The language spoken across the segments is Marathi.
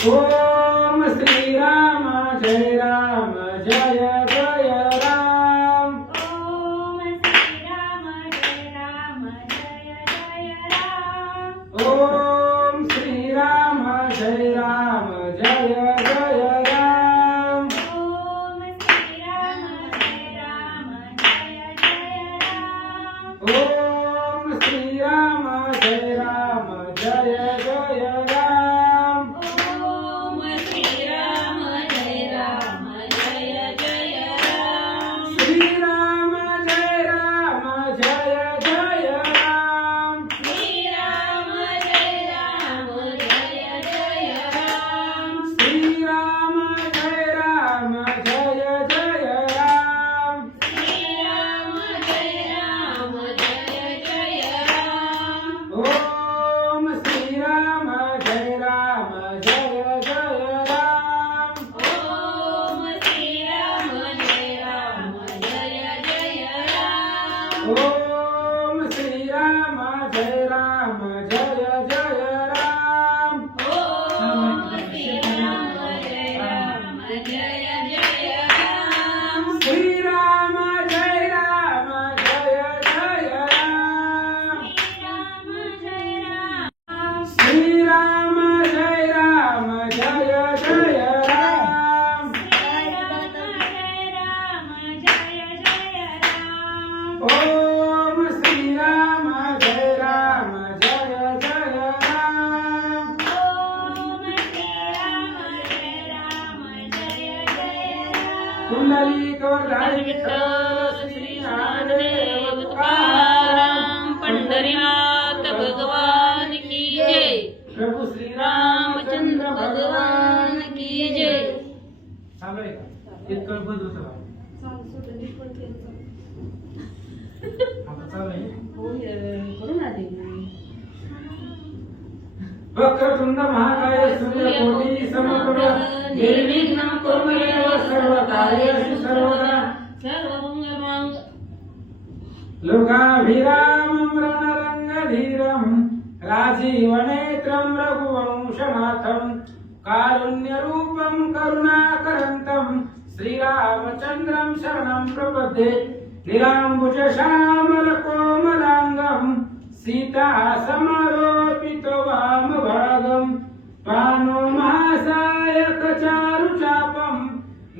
ओम श्री राम जय राम जय जय राम। ओम श्री राम जय राम जय जय राम। ओम श्री राम जय राम जय जय राम। ओम श्री राम जय राम जय जय राम। ओम श्री राम जय राम जय जय राम। ओम श्री राम जय राम जय जय राम। श्री राम जय राम जय जय राम। श्री राम जय राम जय जय राम। श्री राम जय राम जय जय राम। श्री राम जय राम जय जय राम। ओम श्री राम जय राम जय जय राम। ओम श्री राम जय राम जय जय राम। ओम श्री राम जय राम जय जय राम। ओम श्री राम जय राम जय जय राम। श्री राम जय राम जय जय राम। श्री राम जय राम। श्री राम जय राम जय जय राम। ओम श्री राम जय राम जय जय राम। पुंडलिक वरदाई विठ्ठल श्री ज्ञानदेव तुकाराम पंढरीनाथ भगवान की जय। प्रभु श्री रामचंद्र भगवान की जय। चालू आहे का एक कल्पत होतं का? आता चालू आहे वक्रतुंड महाकाय सूर्यकोटि समप्रभ निर्विघ्नं कुरु मे देव सर्वकार्येषु सर्वदा लोकाभिरामं रणरङ्गधीरं राजीवनेत्रं रघुवंशनाथं कारुण्यरूपं करुणाकरन्तं श्रीरामचन्द्रं शरणं प्रपद्ये नीलाम्बुजश्यामलकोमलाङ्गं सीतासमारोपितो वामभागं पाणो महासायकचारुचापं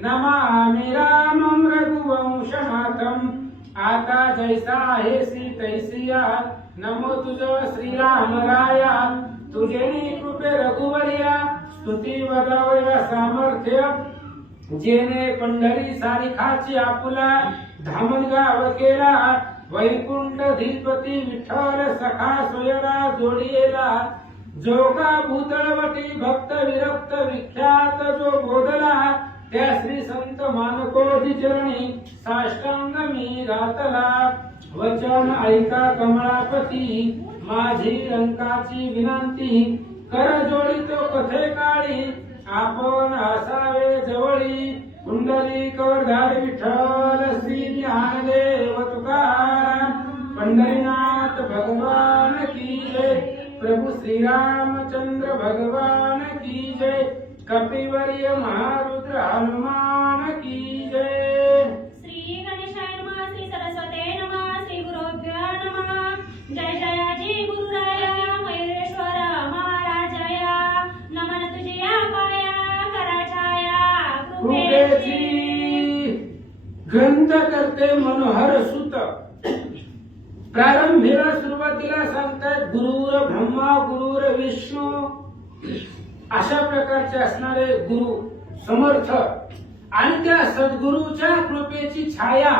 नमामि रामं रघुवंशनाथं। आता जैसा हेसी तैसिया नमो तुझ श्रीराम राया। तुझे कृपे रघुवरिया स्तुती वदावया सामर्थ्य जेने पंढरी सारिखाची आपुला धामणगाव केला। वैकुंठ धीपती विठ्ठल सखा सोयरा जोडियेला। जो का भूतळवटी भक्त विरक्त विख्यात जो बोधला त्या श्री संत मानकोजी चरणी साष्टांग मी घातला। वचन ऐका कमळापती माझी अंकाची विनंती कर जोडितो कथे काळी आपण असावे जवळी। पुंडलिक वरदाई विठ्ठल श्री ज्ञानदेव तुकाराम पंढरीनाथ भगवान की जय। प्रभु श्री रामचंद्र भगवान की जय। कपिवर्य महारुद्र हनुमान की जय। श्री गणेशाय नमः। श्री सरस्वते नमः। श्री गुरुभ्यो नमः। जय जयाजी गुरुराया मयूरेश्वर महाराजाया। नमन तुझिया पाया कराचाया कृपेची ग्रंथ करते मनोहर सुत। प्रारंभीला सुरुवातीला सांगतात गुरुर ब्रह्मा गुरुर विष्णू अशा प्रकारचे असणारे गुरु समर्थ आणि त्या सद्गुरूच्या कृपेची छाया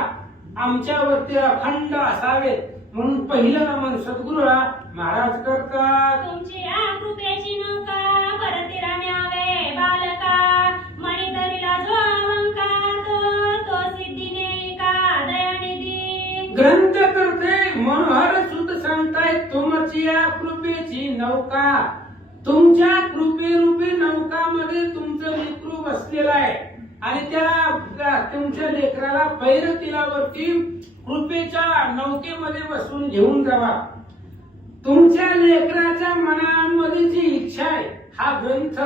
आमच्यावरती अखंड असावे म्हणून पहिलं नमन सद्गुरूला महाराज करतात। तुमची या कृपेची नौका परतीला न्यावे बालका। मणितरीला जो अलंकार तो सिद्धीने का दयानिधी। ग्रंथ करते मनोहर सुत सांगताय तुमची या कृपेची नौका। तुमच्या कृपेरूपी नौकामध्ये तुमचं लेकरू बसलेलं आहे आणि त्या तुमच्या लेकराला पैरतिलावरती कृपेच्या नौकेमध्ये बसून घेऊन जावा। तुमच्या लेकराच्या मनामध्ये जी इच्छा आहे हा ग्रंथ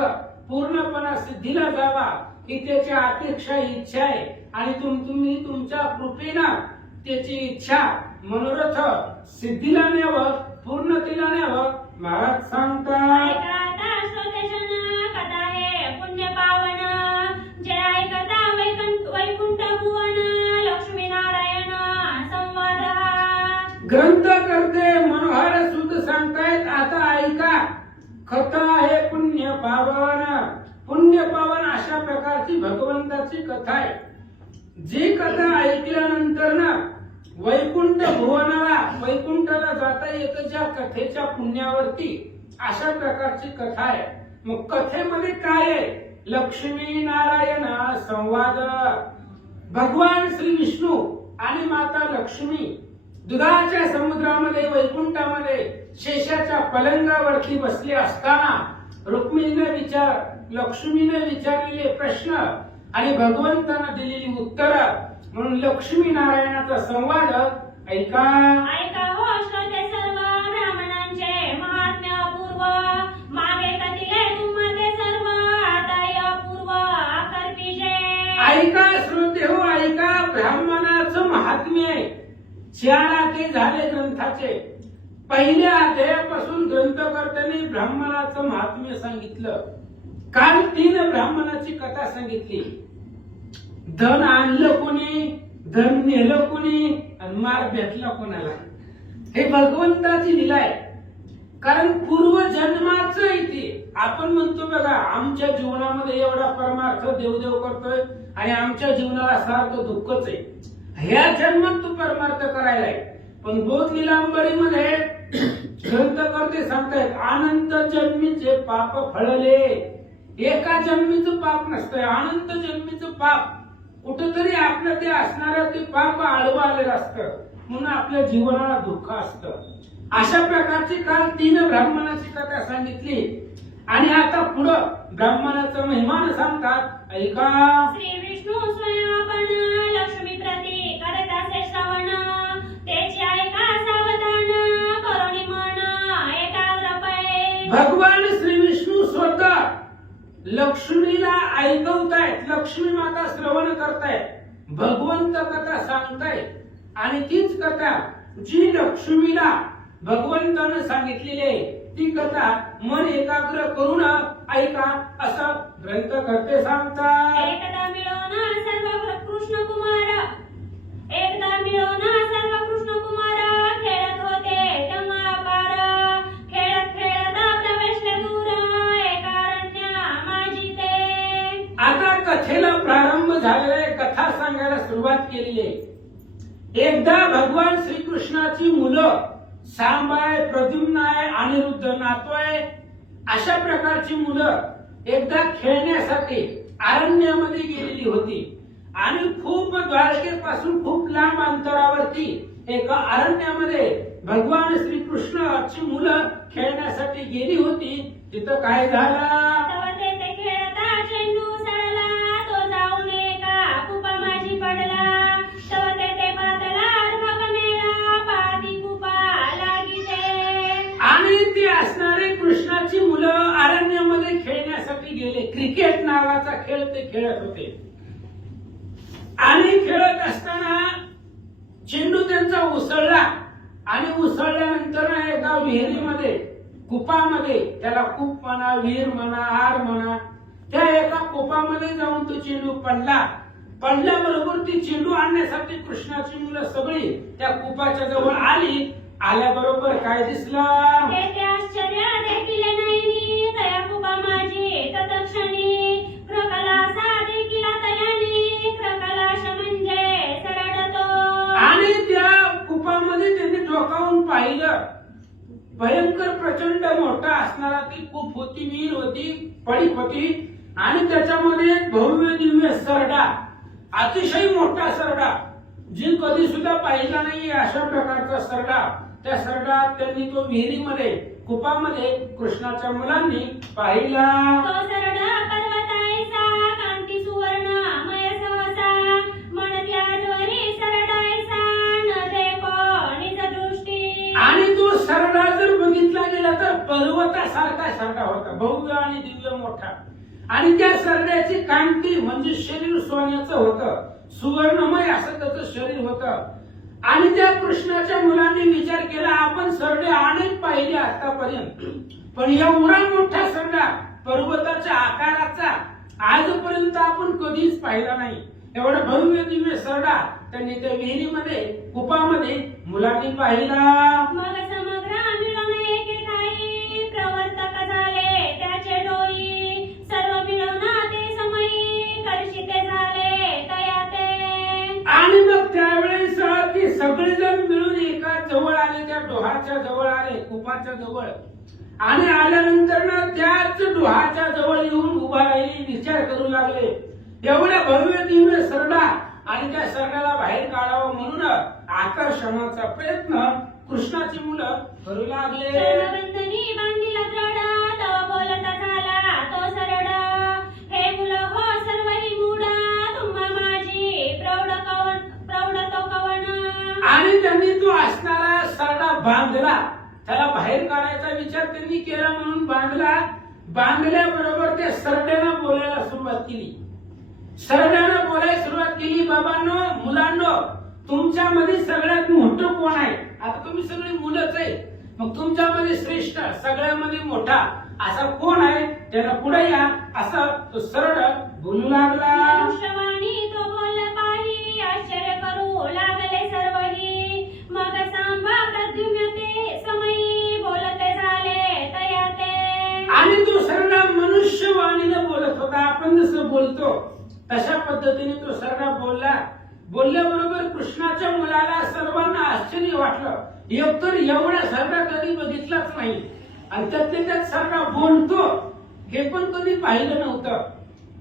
पूर्णपणा सिद्धीला जावा ही त्याची अपेक्षा इच्छा आहे आणि तुम्ही तुमच्या कृपेनं त्याची इच्छा मनोरथ सिद्धीला न्यावं पूर्णतेला न्यावं महाराज सांगतात. ऐका आता श्रोतेजन कथा हे पुण्य पावन जे ऐकता वैकुंठ भुवन लक्ष्मी नारायण संवाद हा. ग्रंथ करते मनोहर सुत सांगतायत आता ऐका कथा आहे पुण्य पावन अशा प्रकारची भगवंताची कथा आहे. जी कथा ऐकल्यानंतर ना वैकुंठाला जाता येतं ज्या कथेच्या पुण्यावरती अशा प्रकारची कथा आहे. मग कथेमध्ये काय आहे? लक्ष्मी नारायण संवाद. भगवान श्री विष्णू आणि माता लक्ष्मी दुधाच्या समुद्रामध्ये वैकुंठामध्ये शेषाच्या पलंगावरती बसले असताना लक्ष्मीने विचारलेले प्रश्न आणि भगवंतानं दिलेली उत्तर म्हणून लक्ष्मी नारायणाचा संवाद ऐका. ऐका हो श्रोते सर्व ब्राह्मणांचे महात्म्य अपूर्व मागे कथिले तुम्हाला सर्व आता अपूर्व आकर्षीचे. ऐका श्रोते हो ऐका ब्राह्मणाचं महात्म्य आहे. 4 अध्याय झाले ग्रंथाचे. पहिल्या अध्यायापासून ग्रंथकर्त्याने ब्राह्मणाचं महात्म्य सांगितलं. काल 3 ब्राह्मणाची कथा सांगितली. धन आणलं कोणी, धन नेलं कोणी आणि मार भेटला कोणाला. हे भगवंताची लीला आहे. कारण पूर्वजन्माचं इथे आपण म्हणतो बघा आमच्या जीवनामध्ये एवढा परमार्थ देवदेव करतोय आणि आमच्या जीवनाला सारखं दुःखच आहे. ह्या जन्मात तू परमार्थ करायला आहे. पण बोध लीलांबरीमध्ये ग्रंथकर्ते सांगतायत अनंत जन्मीचे पाप फळले. एका जन्मीचं पाप नसतंय, अनंत जन्मीचं पाप कुठेतरी आपलं ते असणारं ते पाप आडवं आलेलं असतं म्हणून आपल्या जीवनाला दुःख असतं. अशा प्रकारची काल 3 ब्राह्मणाची कथा सांगितली आणि आता पुढं ब्राह्मणाचं महिमान सांगतात. ऐका. श्री विष्णू स्वयंपण लक्ष्मी प्रती करत असे श्रवण त्याची ऐका सावधान करुणी मन एकाग्र पै. भगवान श्री विष्णू स्वतः लक्ष्मीला ऐकवतायत. लक्ष्मी माता श्रवण करतायत. भगवंत कथा सांगतायत आणि तीच कथा जी लक्ष्मीला भगवंतानं सांगितलेली आहे ती कथा मन एकाग्र करून ऐका असं ग्रंथकर्ते सांगतात. एकदा मिळवून सर्व कृष्ण कुमार खेळत होते तेव्हा पार खेळत प्रवेशले दूर एकारण्य माझी ते. आता कथेला प्रारंभ झालेला आहे. कथा सांगायला सुरुवात केलेली आहे. एकदा भगवान श्रीकृष्णाची मुलं सांब आहे, प्रद्युम्न आहे, अनिरुद्ध नातू आहे अशा प्रकारची मुलं एकदा खेळण्यासाठी अरण्यामध्ये गेलेली होती आणि खूप द्वारकेपासून खूप लांब अंतरावरती एका अरण्यामध्ये भगवान श्रीकृष्णाची मुलं खेळण्यासाठी गेली होती. तिथं काय झालं? तेथे खेळता चेंडू सडला तो जाऊन एका कुपा माझी पडला तेथे पातला अर्भक मेळा पाती कुपा लागिते. आणि ती असणारे कृष्णाची मुलं अरण्यामध्ये खेळण्यासाठी गेले. क्रिकेट नावाचा खेळ ते खेळत होते आणि खेळत असताना चेंडू त्यांचा उसळला आणि उसळल्यानंतर एका विहिरीमध्ये कुपामध्ये त्याला कूप म्हणा विहीर म्हणा आर म्हणा त्या एका कुपामध्ये जाऊन तो चेंडू पडल्याबरोबर ती चेंडू आणण्यासाठी कृष्णाची मुलं सगळी त्या कुपाच्या जवळ आली. आल्याबरोबर काय दिसलं? तेथे आश्चर्य देखील नाही तया कुपा माझी तत्क्षणी प्रकलासा देखील तयानी प्रकलाश म्हणजे सरडतो. आणि त्या कुपामध्ये त्यांनी डोकावून पाहिलं. भयंकर प्रचंड मोठा असणारा ती कूप होती, विहीर होती, पडीक होती आणि त्याच्यामध्ये भव्य दिव्य सरडा, अतिशय मोठा सरडा जी कधी सुद्धा पाहिला नाही अशा प्रकारचा सरडा. त्या सरडात त्यांनी तो विहिरीमध्ये कुपामध्ये कृष्णाच्या मुलांनी पाहिला. तो सरडा पर्वताईसा कांती सुवर्ण मय सहसा म्हणती आजवरी सरडाईसा न देखो निज दृष्टी. आणि तो सरडा जर बघितला गेला तर पर्वतासारखा सरडा होता, भव्य आणि दिव्य मोठा. आणि त्या सरड्याची कांती म्हणजे शरीर सोन्याचं होतं, सुवर्णमय असं त्याचं शरीर होतं. आणि त्या कृष्णाच्या मुलांनी विचार केला, आपण सरडे अनेक पाहिले आतापर्यंत, पण एवढा मोठा सरडा पर्वताच्या आकाराचा आजपर्यंत आपण कधीच पाहिला नाही. एवढा भव्य दिव्य सरडा त्यांनी त्या विहिरीमध्ये कुपामध्ये मुलांनी पाहिला. मग समग्र मिळून एके ठाई प्रवर्तक झाले त्याचे डोई, सर्व मिळून ते समयी कर्षिते झाले तया ते. आणि मग त्यावेळेस ते सगळेजण मिळून एका जवळ आले, त्या डोहाच्या जवळ आले, कुपाच्या जवळ. आणि आल्यानंतर ना त्याच डोहाच्या जवळ येऊन उभा राहिले, विचार करू लागले. एवढ्या भव्य दिव्य सरडा आणि त्या सरड्याला बाहेर काढावं म्हणून आकर्षणाचा प्रयत्न कृष्णाची मुलं करू लागले. सर्वबंधनी बांधिला दृढ, तव बोलता झाला तो सरड. हे मुलं हो सर्वही मूढ, तुम्हा माझी प्रौढ तो कवन. आणि त्यांनी तो असणारा सरडा बांधला, त्याला बाहेर काढायचा विचार त्यांनी केला म्हणून बांधला. बांधल्याबरोबर त्या सरड्यानं बोलायला सुरुवात केली. सरड्यानं बोलायला सुरुवात केली, बाबांनो, मुलांनो, तुमच्यामध्ये सगळ्यात मोठं कोण आहे? आता तुम्ही सगळी मुलंच आहे, मग तुमच्यामध्ये श्रेष्ठ, सगळ्यामध्ये मोठा असा कोण आहे? त्याला पुढे या, असं तो सरळ बोलू लागला. मनुष्यवाणी तो बोल पाही, आश्चर्य करू लागले सर्वही. मग सांभा प्रद्युम्न ते समयी बोलते झाले तया ते. आणि तो सरडा मनुष्यवाणीने बोलत होता, आपण जसं बोलतो तशा पद्धतीने तो सरडा बोलला. बोलल्याबरोबर कृष्णाच्या मुलाला सर्वांना आश्चर्य वाटलं. एकतर एवढा सरडा कधी बघितलाच नाही, आणि त्यात सरडा बोलतो हे पण कधी पाहिलं नव्हतं.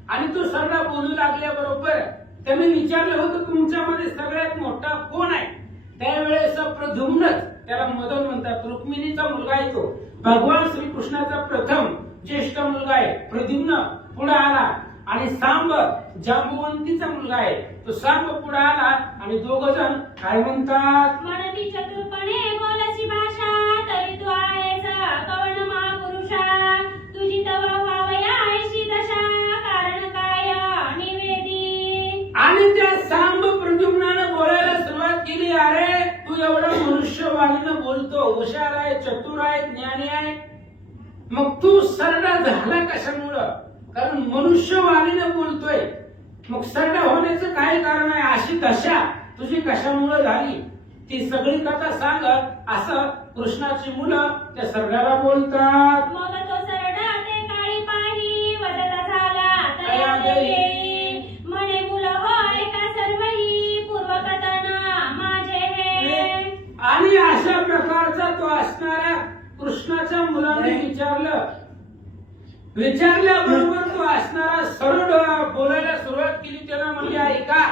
आणि तो सरडा बोलू लागल्याबरोबर त्याने विचारलं होतं, तुमच्यामध्ये सगळ्यात मोठा कोण आहे? त्यावेळेस प्रद्युम्न, त्याला मदन म्हणतात, रुक्मिणीचा मुलगा आहे तो, भगवान श्रीकृष्णाचा प्रथम ज्येष्ठ मुलगा आहे प्रद्युम्न, पुढे आला. आणि सांब जांबुवंतीचा मुलगा आहे तो सांब पुढे आला. आणि दोघ जण काय म्हणतात? म्हणती चतुरपणे बोलची भाषा, तरी तू आहेस कवन महापुरुषा. तुझी तव व्हावया ऐशी दशा, कारण काय निवेदी. आणि त्या सांब प्रद्युम्नानं बोलायला सुरुवात केली, अरे तू एवढं मनुष्यवाणीनं बोलतो, हुशार आहे, चतुर आहे, ज्ञानी आहे, मग तू सरडा झाला कशामुळं? कारण मनुष्यवाणीने बोलतोय, मग सरडा होण्याचं काय कारण आहे? अशी दशा तुझी कशामुळे झाली? ती सगळी कथा सांग, असं कृष्णाची मुलं त्या सरड्याला बोलतात. मग तो सरडा ते काळी पाही, वदता झाला तया देई. म्हणे मुलं हो ऐका सर्वही, पूर्वकथन माझे हे. आणि अशा प्रकारचा तो असणाऱ्या कृष्णाच्या मुलाने विचारल्याबरोबर तो असणारा सरळ बोलायला सुरुवात केली. त्याला म्हणजे ऐका,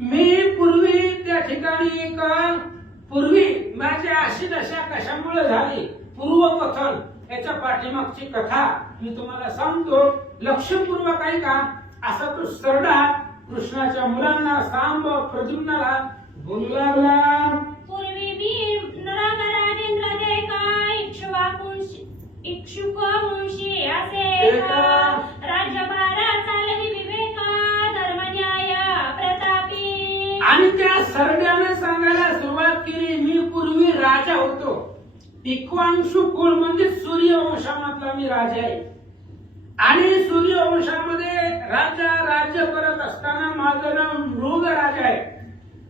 मी पूर्वी त्या ठिकाणी पूर्वी माझी अशी दशा कशामुळे झाली, पूर्वकथन, याच्या पाठीमागची कथा मी तुम्हाला सांगतो, लक्षपूर्वक ऐका. असा तो सरडा कृष्णाच्या मुलांना, सांब प्रद्युम्नाला बोलू लागला. पूर्वी मी राजेंद्र देखा, इक्षुक मुंशी असे राज्यभार चालवी विवेका, धर्मन्याय प्रतापी. आणि त्या सरड्याने सांगायला सुरुवात केली, मी पूर्वी राजा होतो, इक्ष्वाकु कुळ म्हणजे सूर्यवंशामधला मी राजा आहे. आणि सूर्यवंशामध्ये राज्य करत असताना माझं नाव मृग राजा आहे.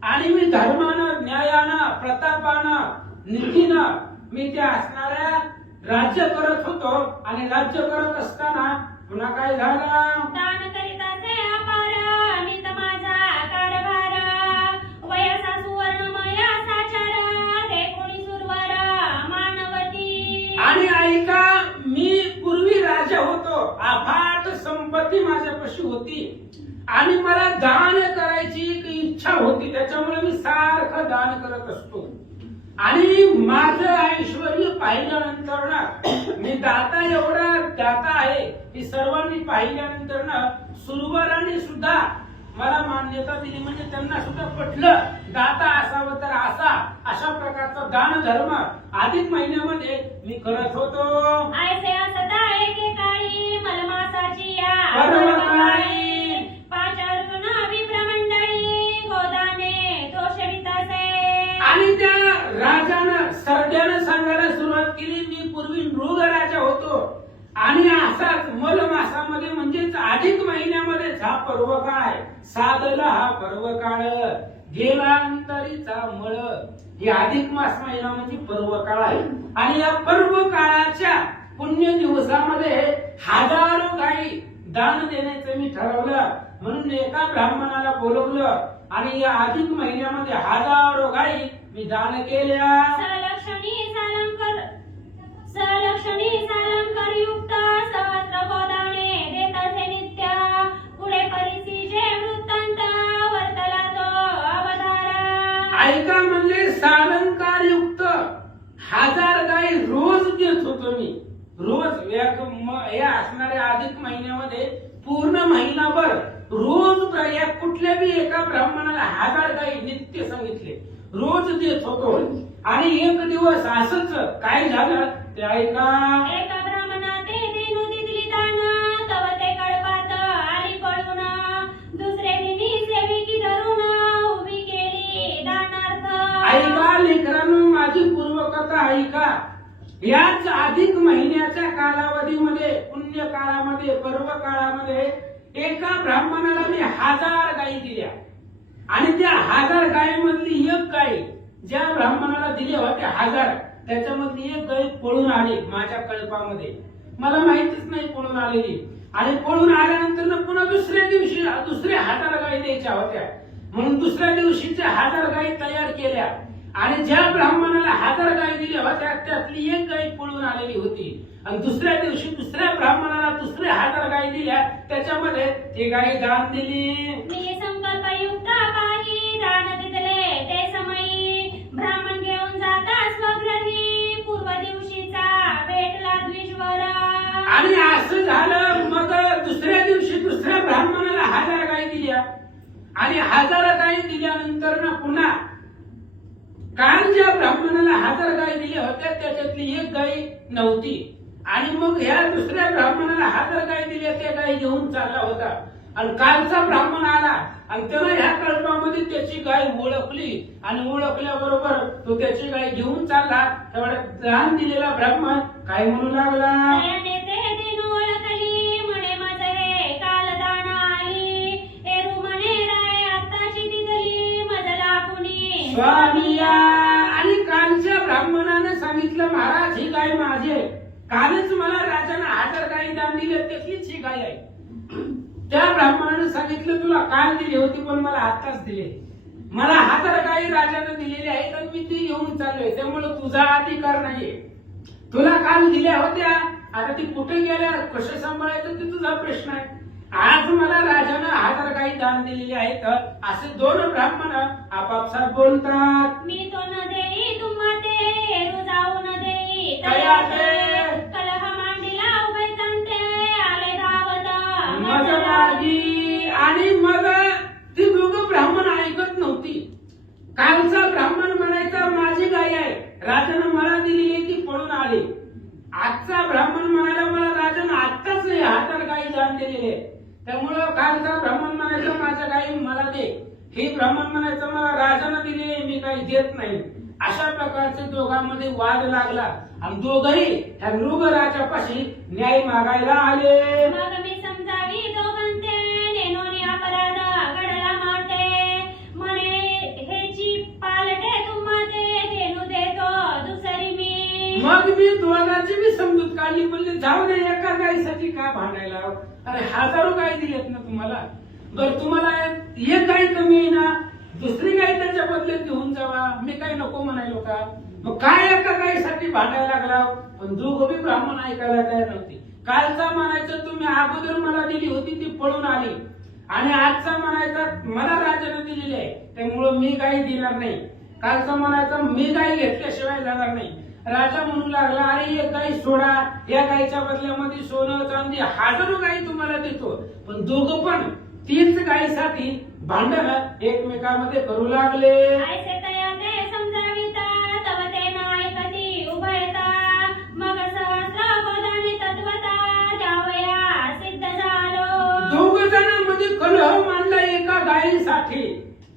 आणि मी धर्मानं, न्यायानं, प्रतापानं, नीतीनं मी त्या असणाऱ्या राज्य करत होतो. आणि राज्य करत असताना पुन्हा काय झालं? दान करिताचे अपार नित माझा कारभार, वयसा सुवर्णमय साचार, ते कोणी सुरवर मानवती. आणि ऐका, मी पूर्वी राजा होतो, अफाट संपत्ती माझ्यापाशी होती, आणि मला दान करायची एक इच्छा होती, त्याच्यामुळे मी सारखं दान करत असतो. आणि माझं ऐश्वर्य पाहिल्यानंतर ना, मी दाता एवढा दाता आहे ही सर्वांनी पाहिल्यानंतर ना, सुरवरांनी सुद्धा मला मान्यता दिली. म्हणजे त्यांना सुद्धा पटलं, दाता असावं तर अशा प्रकारचा दान धर्म अधिक महिन्यामध्ये मी करत होतो. ऐसे असता एके काळी मलमासाची असाच मल मासामध्ये म्हणजेच अधिक महिन्यामध्ये हा पर्व काय साधला हा पर्व काळ गेला अंतरीचा मळ. हे अधिक मास महिना म्हणजे पर्व काळ आहे आणि या पर्व काळाच्या पुण्य दिवसामध्ये हजारो गायी दान देण्याचं मी ठरवलं. म्हणून एका ब्राह्मणाला बोलवलं आणि या अधिक महिन्यामध्ये हजारो गायी मी दान केल्या. सलक्षणी सालंकार युक्त सहस्र गोदाने देतसे नित्य. पुढे परिसीचे वृत्तांत वर्तला तो अवतारा. ऐका म्हणजे सालंकार युक्त 1000 गायी रोज देत होतो मी. रोज हे असणाऱ्या अधिक महिन्यामध्ये पूर्ण महिनाभर रोज कुठल्या बी एका ब्राह्मणाला 1000 गायी नित्य सांगितले रोज देत होतो. आणि एक दिवस असंच काय झालं ते ऐका. एका ब्राह्मणाते देणू दिली दान तव ते कळपात आली पळून. दुसरे दिनी सेविकी धरून उभी केली दानार्थ. ऐका लेकरांनो माझी पूर्वकथा ऐका. याच अधिक महिन्याच्या कालावधीमध्ये पुण्य काळामध्ये पर्व काळामध्ये एका ब्राह्मणाला मी 1000 गायी दिल्या आणि त्या 1000 गायीमधली एक गाय ज्या ब्राह्मणाला दिल्या होत्या 1000 त्याच्यामधली एक गाय पळून आली माझ्या कळपामध्ये. मला माहितीच नाही पळून आलेली. आणि पळून आल्यानंतर पुन्हा दुसऱ्या दिवशी दुसऱ्या 1000 गायी द्यायच्या होत्या म्हणून दुसऱ्या दिवशीच्या 1000 गायी तयार केल्या. आणि ज्या ब्राह्मणाला 1000 गायी दिल्या होत्या त्यातली एक गाय पळून आलेली होती. आणि दुसऱ्या दिवशी दुसऱ्या ब्राह्मणाला दुसऱ्या 1000 गायी दिल्या त्याच्यामध्ये ती गाय दान दिली. मी संकल्पयुक्त पायी दान दिले ते समयी. ब्राह्मण घेऊन जाता स्वगृही पूर्व दिवशीचा भेटला द्विजवर. आणि असं झालं. मग दुसऱ्या दिवशी दुसऱ्या ब्राह्मणाला 1000 गायी दिल्या आणि 1000 गायी दिल्यानंतर ना पुन्हा काल ज्या ब्राह्मणाला 1000 गायी दिल्या होत्या त्याच्यातली एक गाय नव्हती. आणि मग ह्या दुसऱ्या ब्राह्मणाला 1000 गायी दिल्या त्या गायी घेऊन चालला होता. आणि कालचा ब्राह्मण आला आणि त्याला ह्या कल्पामध्ये त्याची गाय ओळखली आणि ओळखल्याबरोबर तो त्याची गाय घेऊन चालला. तेवढ्या दान दिलेला ब्राह्मण काय म्हणू लागला. ओळखली म्हणे माझे काल दान आली. एरू म्हणे राय आत्ताची दिदली मजला कुणी स्वामिया. आणि कालच्या ब्राह्मणाने सांगितलं महाराज ही गाय माझी आहे. कालच मला राजाने 1000 गायी दान दिले त्यातलीच ही गाय आहे. त्या ब्राह्मणाने सांगितलं तुला काल दिली होती पण मला आत्ताच दिले. मला 1000 गायी राजाने दिलेली आहेत आणि मी ती घेऊन चाललोय त्यामुळे तुझा अधिकार नाहीये. तुला काल दिल्या होत्या आता ती कुठे गेल्या कसे सांभाळायचं ते तुझा प्रश्न आहे. आज मला राजाने 1000 गायी दान दिलेली आहेत. असे दोन ब्राह्मण आपापसात बोलतात. मी तो न देई तुम्हा ते एरू जाऊ न देई कया ते कलह मांडीला उभे तंटे आले धावत मजमागी. आणि मग ती दोघं ब्राह्मण ऐकत नव्हती. कालचा ब्राह्मण म्हणायचा माझी गाय आहे राजाने मला दिलेली ती पळून आली. आजचा ब्राह्मण म्हणायला मला राजाने आत्ताच नाही 1000 गायी दान दिलेले त्यामुळं कालचा ब्राह्मण म्हणायचा माझ्या गायी मला दे. हे ब्राह्मण म्हणायचं मला राजाने दिलेले मी काही देत नाही. अशा प्रकारचे दोघांमध्ये वाद लागला आणि दोघही ह्या मृगराजापाशी न्याय मागायला आले. मग मी समजावी दोघांचे नेनोनी अपराध घडला माते. म्हणे हेची पालटे तुम्हा ते देणू देतो दुसरी मी. मग मी दोघांची बी समजूत काढली म्हणले जाऊ दे एका गायीसाठी का भांडायला. अरे 1000 गायी दिलेत ना तुम्हाला. बरं तुम्हाला एक गाय कमी आहे ना दुसरी गाय त्याच्या बदल्यात घेऊन जावा. मी काही नको म्हणायलो का. मग काय एका गायीसाठी भांडायला लागला. पण दोघं बी ब्राह्मण ऐकायला तयार नव्हते. कालचा म्हणायचं तुम्ही अगोदर मला दिली होती ती पळून आली आणि आजचा म्हणायचा मला राजाने दिलेली आहे त्यामुळं मी गाय देणार नाही. कालचा म्हणायचा मी गाय घेतल्याशिवाय जाणार नाही. राजा म्हणू लागला अरे एक गाय सोडा. या गायीच्या बदल्यामध्ये सोनं चांदी 1000 गायी तुम्हाला देतो. पण दोघं पण तीच गायीसाठी भांडण एकमेकांमध्ये करू लागले. ऐसे तया ते समजाविता तव ते न ऐकती उभयता. मग सहस्र गोदाने तत्वता जावया सिद्ध झालो. दोघ जणांमध्ये कलह मांडला एका गायीसाठी.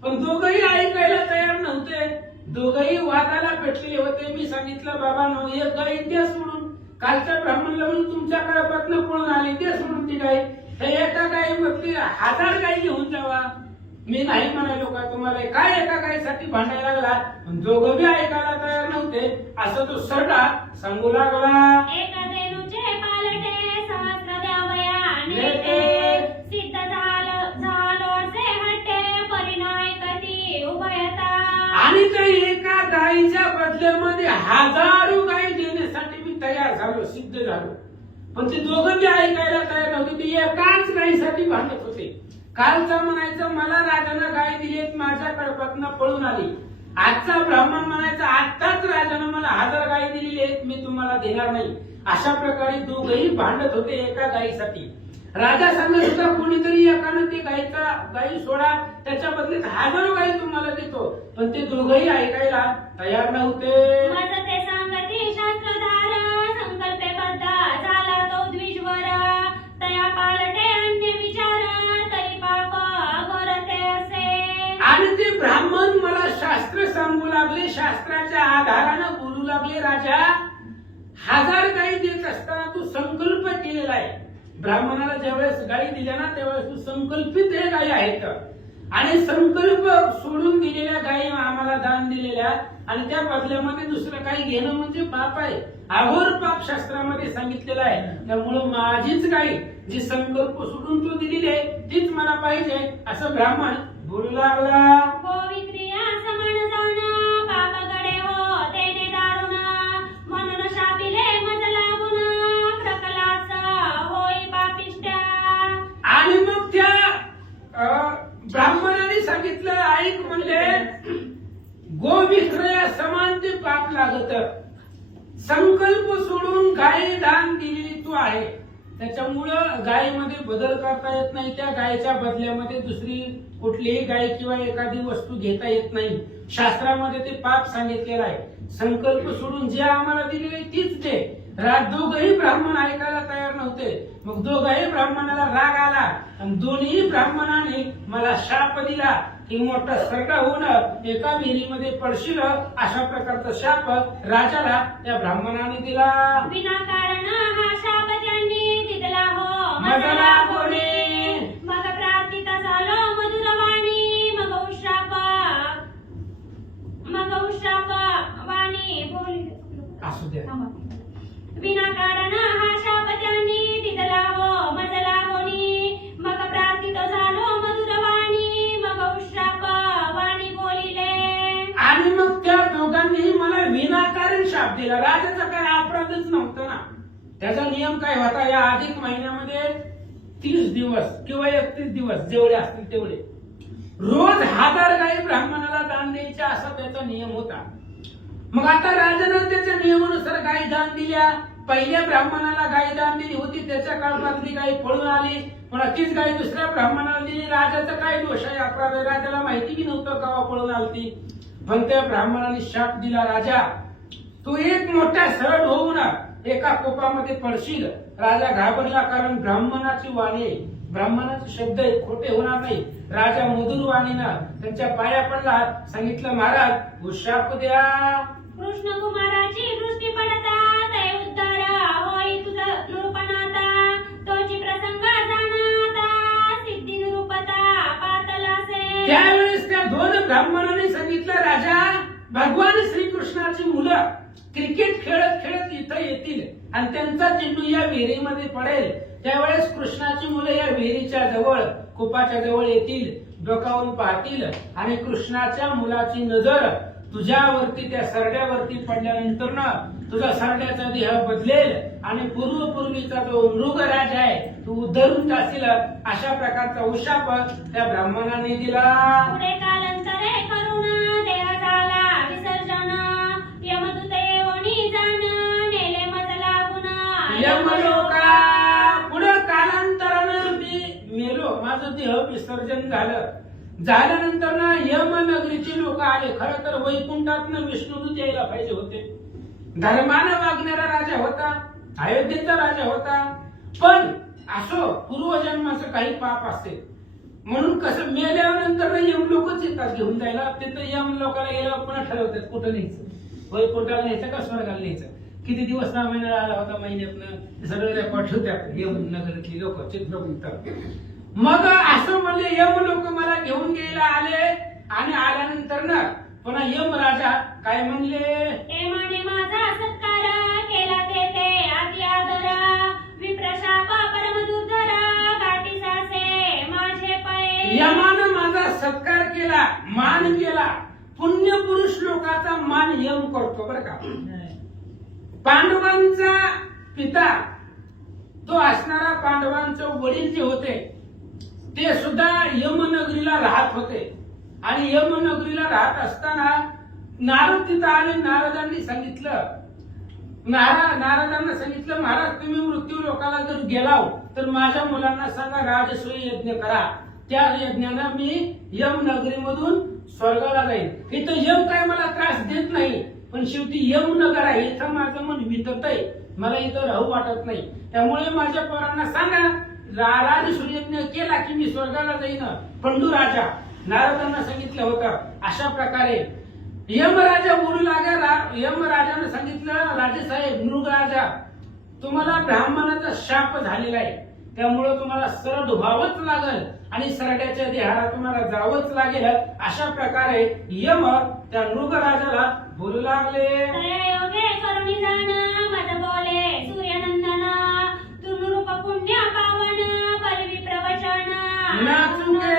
पण दोघही ऐकायला तयार नव्हते. दोघही वादाला पेटलेले होते. मी सांगितलं बाबा नो एक गायी द्या सोडून कालच्या ब्राह्मणाला म्हणून तुमच्याकडे पत्न पळून आली ते सोडून ती गाय हे एका गाई बघते 1000 गाई घेऊन जावा. मी नाही म्हणालो का तुम्हाला काय एका गायीसाठी भांडायला लागला. दोघं बी ऐकायला तयार नव्हते. असं तो सरडा सांगू लागला. एका धेनुचे पालटे सहस्र द्यावया नेते सिद्ध झालो असे हट्टे परिणाय कधी उभयता. आणि त्या एका गायीच्या बदल्यामध्ये 1000 गायी देण्यासाठी मी तयार झालो सिद्ध झालो. पण ते दोघं बी ऐकायला तयार नव्हते. ते एकाच गायीसाठी भांडत होते. कालचा म्हणायचं मला राजानं गाय दिली माझ्याकडे पत्न पळून आली. आजचा ब्राह्मण म्हणायचा आत्ताच राजानं मला 1000 गायी दिलेली आहेत मी तुम्हाला देणार नाही. अशा प्रकारे दोघही भांडत होते एका गायीसाठी. राजा सांगत होता कोणीतरी एकानं ते गायी सोडा त्याच्या बदल्यात 1000 गायी तुम्हाला देतो. पण ते दोघही ऐकायला तयार नव्हते. माझं ते सांगती शास्त्रधार संकल्पे बद्ध झाला तो द्विजवर तया पालटे अन्य विचार तरी पाप घोरते असे. आणि ते ब्राह्मण मला शास्त्र सांगू लागले शास्त्राच्या आधारानं बोलू लागले. राजा 1000 गायी देत असताना तू संकल्प केलेला आहे. ब्राह्मणाला ज्यावेळेस गायी दिल्या ना त्यावेळेस तू संकल्पित हे गायी आहेत आणि संकल्प सोडून दिलेल्या गायी आम्हाला दान दिलेल्या आणि त्या बदल्यामध्ये दुसरं काही घेणं म्हणजे पाप आहे. अघोर पाप शास्त्रामध्ये सांगितलेलं आहे. त्यामुळे माझीच गायी जी संकल्प सोडून तू दिलेली आहे तीच मला पाहिजे असं ब्राह्मण बोलू लागला. हो विक्रिया समान जाण पाप गडे हो तेने दारुण म्हणून शापिले मज लागून प्रकलाच होई पापिष्ट्या. आणि मग त्या ब्राह्मणाने सांगितलं ऐक म्हणले गोविक्रया समान ते पाप लागत. संकल्प सोडून गायी दान दिलेली तू आहे त्याच्यामुळं गायीमध्ये बदल करता येत नाही. त्या गायीच्या बदल्यामध्ये दुसरी कुठलीही गाय किंवा एखादी वस्तू घेता येत नाही. शास्त्रामध्ये ते पाप सांगितलेलं आहे. संकल्प सोडून जे आम्हाला दिलेले तीच दे. दोघही ब्राह्मण ऐकायला तयार नव्हते. मग दोघही ब्राह्मणाला राग आला आणि दोन्ही ब्राह्मणाने मला शाप दिला की मोठा सरडा होऊन एका विहिरीमध्ये पडशील अशा प्रकारचा शाप राजाला त्या ब्राह्मणाने दिला. विनाकारण हा शाप त्यांनी दिला हो मजला कोणी मग प्राप्तीत झालो मधुरवाणी मग उशाप वाणी बोल असू द्या. विनाकारण हा शाप त्यांनी दिला हो मजला कोणी मग प्राप्तीत झालो मधुरवाणी मग उशाप वाणी बोलिले. आणि मग त्या दोघांनीही मला विनाकारण शाप दिला. राजाचा काही अपराधच नव्हता ना. त्याचा नियम काय होता या अधिक महिन्यामध्ये 30 दिवस किंवा 31 दिवस जेवढे असतील तेवढे रोज 1000 गायी ब्राह्मणाला दान द्यायच्या असा त्याचा नियम होता. मग आता राजानं त्याच्या नियमानुसार गायी दान दिल्या. पहिल्या ब्राह्मणाला गायी दान दिली होती त्याच्या काळातली गायी पळून आली पण तीच गायी दुसऱ्या ब्राह्मणाला दिली. राजाचा काय दोष आहे अपराध आहे. राजाला माहिती की नव्हतं केव्हा पळून आलती. पण त्या ब्राह्मणाने शाप दिला राजा तू एक मोठा सरळ होऊन एका कोपामध्ये पडशील. राजा घाबरला कारण ब्राह्मणाची वाणी ब्राह्मणाचे शब्द खोटे होणार नाही. राजा मधुर वाणीनं त्यांच्या पाया पडला. सांगितलं महाराज शाप द्या. कृष्ण कुमाराची दृष्टी पडता तय उद्धार होई तुझा निरूपणाता तोची प्रसंग जाणाता सिद्धी निरूपता पातलासे. त्यावेळेस त्या दोन ब्राह्मणांनी सांगितलं राजा भगवान श्रीकृष्णाची मुलं क्रिकेट खेळत खेळत इथं येतील आणि त्यांचा चेंडू या विहिरीमध्ये पडेल. त्यावेळेस कृष्णाची मुलं या विहिरीच्या जवळ कुपाच्या जवळ येतील डोकावून पाहतील आणि कृष्णाच्या मुलाची नजर तुझ्यावरती त्या सरड्यावरती पडल्यानंतर ना तुझा सरड्याचा देह बदलेल आणि पूर्वीचा जो मृगराज आहे तू उद्धरून जाशील अशा प्रकारचा उशाप त्या ब्राह्मणाने दिला. पुढे कालांतरे करून देह झाला विसर्जन यमदूते ओणी जाण नेले मज लागून यमलोका. पुढे कालांतरानं मी मेलो माझं देह विसर्जन झाल्यानंतर ना यमनगरीचे लोक आले. खरं तर वैकुंठातनं विष्णुदूत यायला पाहिजे होते. धर्मानं वागणारा राजा होता अयोध्येचा राजा होता. पण असो पूर्वजन्माचं काही पाप असते म्हणून कसं मेल्यानंतर यमलोकच येतात घेऊन जायला. ते तर यमलोकाला गेल्यावर पुन्हा ठरवतात कुठं न्यायचं वैकुंठाला न्यायचं का स्वर्गाला न्यायचं. किती दिवस रामायणाला आला होता महिन्यातनं सगळे रेकॉर्ड ठेवतात यमनगरातली लोक चित्रगुप्त मग असं म्हणले यम लोक मला घेऊन गेला आले आणि आल्यानंतर ना पुन्हा यम राजा काय म्हणले ते म्हणे माझा सत्कार केला ते अति आदरा विप्रशाप परम दुर्धरा गाठी सासे माझे पाय यमानं माझा सत्कार केला मान केला पुण्य पुरुष लोकांचा मान यम करतो बरं का पांडवांचा पिता तो असणारा पांडवांचे वडील जे होते ते सुद्धा यमनगरीला राहत होते आणि यमनगरीला राहत असताना नारद तिथं आले नारदांनी सांगितलं नारदांना सांगितलं महाराज तुम्ही मृत्यू लोकाला जर गेलाव तर माझ्या मुलांना सांगा राजसूय यज्ञ करा त्या यज्ञानं मी यम नगरीमधून स्वर्गाला जाईल इथं यम काय मला त्रास देत नाही पण शेवटी यम नगर आहे इथं माझं मन वितत आहे मला इथं राहू वाटत नाही त्यामुळे माझ्या पोरांना सांगा राजसूय यज्ञ केला की मी स्वर्गाला जाईन पंडू राजा नारदांना सांगितलं होतं अशा प्रकारे यमराजा बोलू लागला यमराजाने सांगितलं राजेसाहेब मृगराजा तुम्हाला ब्राह्मणाचा शाप झालेला आहे त्यामुळे तुम्हाला सरड व्हावंच लागल आणि सरड्याच्या देहाला तुम्हाला जावंच लागेल अशा प्रकारे यम त्या मृगराजाला बोलू लागले योगे करुणी जाण मज बोले सूर्यनंदन तुनुरूप पुण्य पावन परिवी प्रवचन नाचुके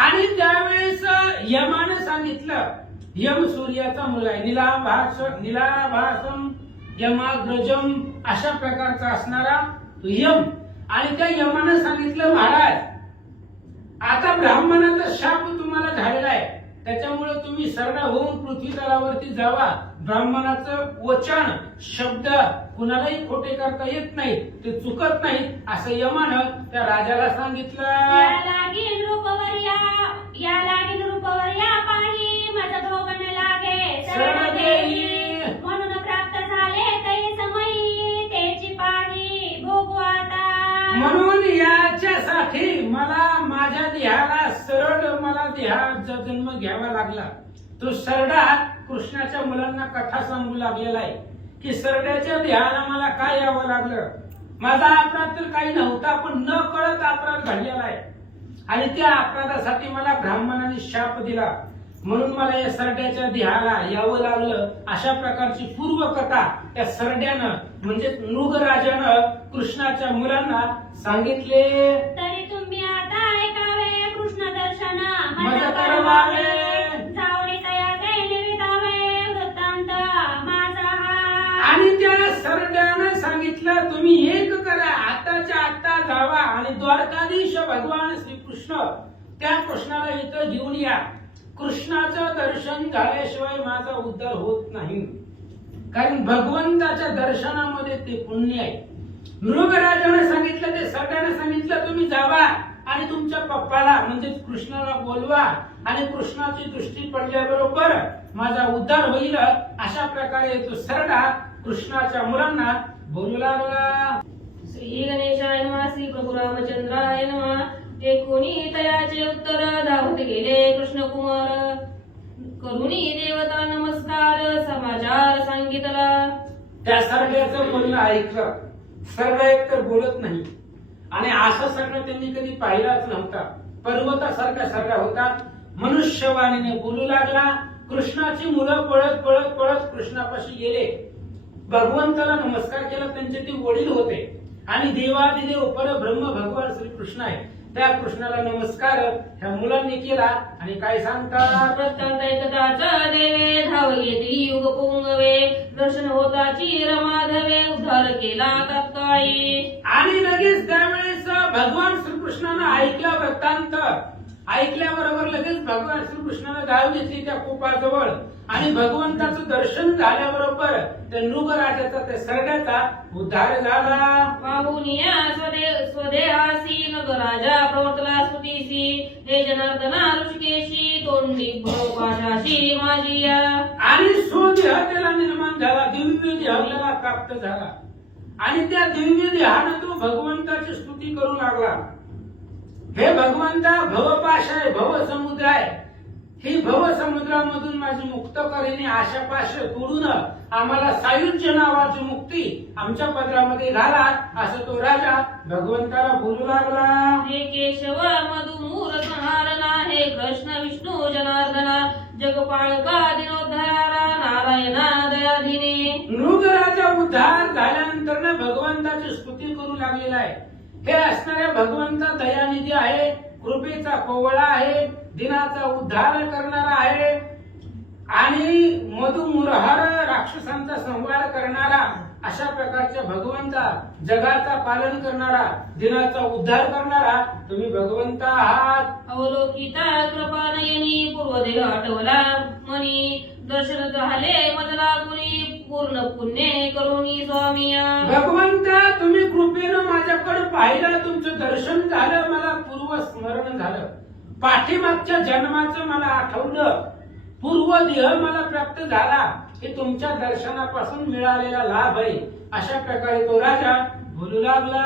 आणि त्यावेळेस यमाने सांगितलं यम सूर्याचा मुलगा आहे नीलाभासम यमाग्रजम अशा प्रकारचा असणारा यम आणि त्या यमाने सांगितलं महाराज आता ब्राह्मणाचा शाप तुम्हाला झालेला आहे त्याच्यामुळे तुम्ही सरळ होऊन पृथ्वी तलावरती जावा ब्राह्मणाचं वचन शब्द कुणालाही खोटे करता येत नाही ते चुकत नाही असं यमानं त्या राजाला सांगितलं या लागीन रूपवर्या पाणी माझं भोगन लागे सरळ देई म्हणून प्राप्त झाले तै समयी त्याची पाणी भोगू आता म्हणून याच्यासाठी मला माझ्या देहाला सरळ मला देहाचा जन्म घ्यावा लागला तो सरडा कृष्णाच्या मुलांना कथा सांगू लागलेला आहे की सरड्याच्या देहाला मला काय यावं लागलं माझा अपराध तर काही नव्हता पण न कळत अपराध घडलेला आहे आणि त्या अपराधासाठी मला ब्राह्मणाने शाप दिला म्हणून मला या सरड्याच्या देहाला यावं लागलं अशा प्रकारची पूर्वकथा त्या सरड्यानं म्हणजे मृगराजानं कृष्णाच्या मुलांना सांगितले तरी तुम्ही आता ऐकावे कृष्ण दर्शन मज करवावे जावळी तया निविदावे वृत्तांत माझा आणि त्या सरड्यानं सांगितलं तुम्ही एक करा आताच्या आता जावा आणि द्वारकाधीश भगवान श्रीकृष्ण त्या कृष्णाला इथं घेऊन या कृष्णाचं दर्शन झाल्याशिवाय माझा उद्धार होत नाही कारण भगवंताच्या दर्शनामध्ये ते पुण्य आहे मृगराजाने सांगितलं ते सरड्याने सांगितलं तुम्ही जावा आणि तुमच्या पप्पाला म्हणजे कृष्णाला बोलवा आणि कृष्णाची दृष्टी पडल्याबरोबर माझा उद्धार होईल अशा प्रकारे तो सरडा कृष्णाच्या मुलांना बोलू लागला श्री गणेशाय नमः श्री प्रभू रामचंद्राय नमः एकोणी तयाचे उत्तर धावत गेले कृष्ण कुमार करुणी देवता नमस्कार समाचार सांगितला त्या सरड्याचं बोलणं ऐकलं सरडा एक तर बोलत नाही आणि असं सगळं त्यांनी कधी पाहिलाच नव्हता पर्वतासारखा सरडा होता मनुष्यवाणीने बोलू लागला कृष्णाची मुलं पळत पळत पळत कृष्णापाशी गेले भगवंताला नमस्कार केला त्यांचे ते वडील होते आणि देवादिदेव परब्रह्म भगवान श्रीकृष्ण आहे त्या कृष्णाला नमस्कार ह्या मुलांनी केला आणि काय सांगतात प्रत्यंत एकदाच देवे धावले युग पुंगवे दर्शन होताची रमाधवे उद्धार केला तत्काळी आणि लगेच त्यावेळेस भगवान श्रीकृष्णानं ऐकला वृत्तांत ऐकल्याबरोबर लगेच भगवान श्रीकृष्णानं धाव घेतली त्या कोपाजवळ आणि भगवंताचं दर्शन झाल्याबरोबर त्या नृगराजाचा त्या सरड्याचा उद्धार झाला पाहुनिया स्वदेहासी नगराजा प्रवर्तला स्तुतीसी हे जनार्दना ऋषिकेशी तोंडी पाशाशी माझिया आणि स्वदेह त्याला निर्माण झाला दिव्य देह त्याला प्राप्त झाला आणि त्या दिव्य देहानं तो भगवंताची स्तुती करू लागला हे भगवंता भवपाश आहे भव समुद्र आहे ही भव समुद्रामधून माझी मुक्त करीने आशापाश तोडून आम्हाला सायुज्य नावाची मुक्ती आमच्या पदरामध्ये घाला, असं तो राजा भगवंताला बोलू लागला. हे केशव मधुमूर संहारणा, हे कृष्ण विष्णू जनार्दना, जगपाळका दिनोद्धारा, नारायणा दयाधीने. मृग राजा उद्धार झाल्यानंतर ना भगवंताची स्तुती करू लागलेला आहे. हे असणाऱ्या भगवंता दयानिधी आहे, कृपेचा कोवळा आहे, दिनाचा उद्धार करणारा आहे आणि मधुमुरहर राक्षसांचा संहार करणारा अशा प्रकारच्या भगवंता, जगाचा पालन करणारा, दिनाचा उद्धार करणारा तुम्ही भगवंत आहात. अवलोकिता कृपानयनी पूर्वदेह आठवला मनी, दर्शन झाले मजला कुणी, पूर्ण पुण्य करुणी स्वामिया. भगवंता तुम्ही कृपेनं माझ्याकडे पाहिलं, तुमचं दर्शन झालं, मला पूर्व स्मरण झालं, पाठीमागच्या जन्माचं मला आठवलं, पूर्व देह मला प्राप्त झाला, हे तुमच्या दर्शनापासून मिळालेला लाभ आहे. अशा प्रकारे तो राजा बोलू लागला.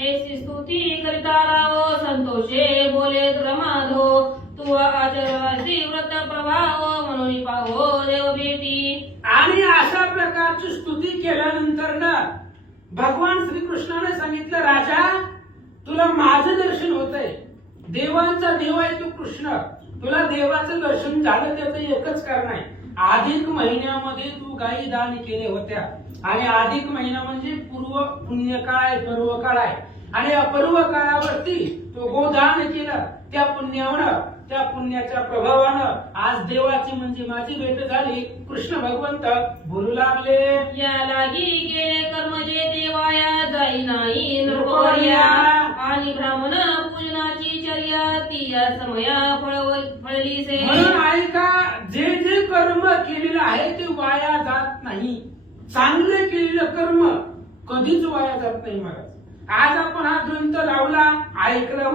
ऐसी स्तुती करिता राव संतोषे बोले रमाधो, तू आचरवासी व्रत प्रभाव म्हणून पाहो देव भेटी. आणि अशा प्रकारची स्तुती केल्यानंतर ना भगवान श्रीकृष्णाने सांगितलं, राजा तुला माझं दर्शन होतंय, देवांचा देव आहे तू कृष्ण, तुला देवाचं दर्शन झालं, त्याचं एकच कारण आहे, अधिक महिन्यामध्ये तू गायी दान केले होत्या आणि अधिक महिना म्हणजे पूर्व पुण्यकाळ आहे, पर्व काळ आहे आणि अपर्व काळावरती तो गोदान केलं, त्या पुण्यावर, त्या पुण्याच्या प्रभावानं आज देवाची म्हणजे माझी भेट झाली. कृष्ण भगवंत बोलू लागले. या लागी केले कर्म जे देवाया जाई नाही नृपवर्या, आणि ब्राह्मण पूजनाची चर्या ती या समया फळली से. म्हणून ऐका, जे जे कर्म केलेलं आहे ते वाया जात नाही. चांगले केलेलं कर्म कधीच वाया जात नाही महाराज. आज आपण हा ग्रंथ लावला, ऐकलं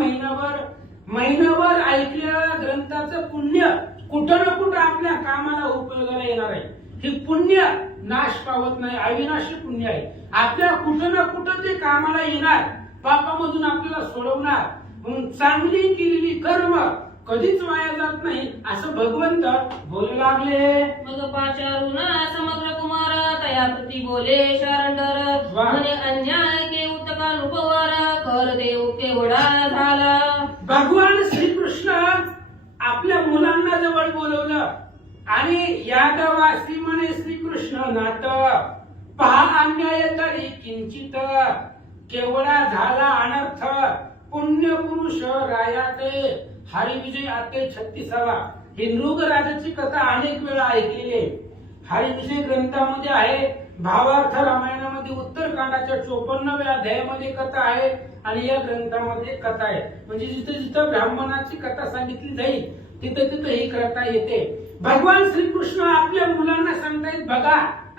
महिनाभर ऐकलेल्या ग्रंथाचं पुण्य कुठं ना कुठं आपल्या कामाला उपयोगाला येणार आहे. हे पुण्य नाश पावत नाही, अविनाशी पुण्य आहे. आपल्या कुठं ना कुठं ते कामाला येणार, पापामधून आपल्याला सोडवणार. म्हणून चांगली केलेली कर्म कधीच वाया जात नाही, असं भगवंत बोलू लागले. मग पाचारून समग्र कुमार तया प्रती बोले शारंडर, म्हणे अन्याय के उतका रूपवर कर देव केवढा झाला. भगवान श्रीकृष्ण आपल्या मुलांना जवळ बोलवलं आणि यादवासी म्हणे श्रीकृष्ण नाट पहा, अन्याय तरी किंचित केवढा झाला अनर्थ, पुण्य पुरुष रायाते हरिविजय आते 36वा. ही नृग राजाची कथा अनेक वेळा ऐकलेली आहे. हरिविजय ग्रंथामध्ये आहे, भावार्थ रामायणामध्ये उत्तरकांडाच्या 54व्या अध्यायामध्ये कथा आहे आणि या ग्रंथामध्ये कथा आहे. म्हणजे जिथे जिथे ब्राह्मणाची कथा सांगितली जाईल तिथे तिथे ही कथा येते. भगवान श्रीकृष्ण आपल्या मुलांना सांगतायत, बघा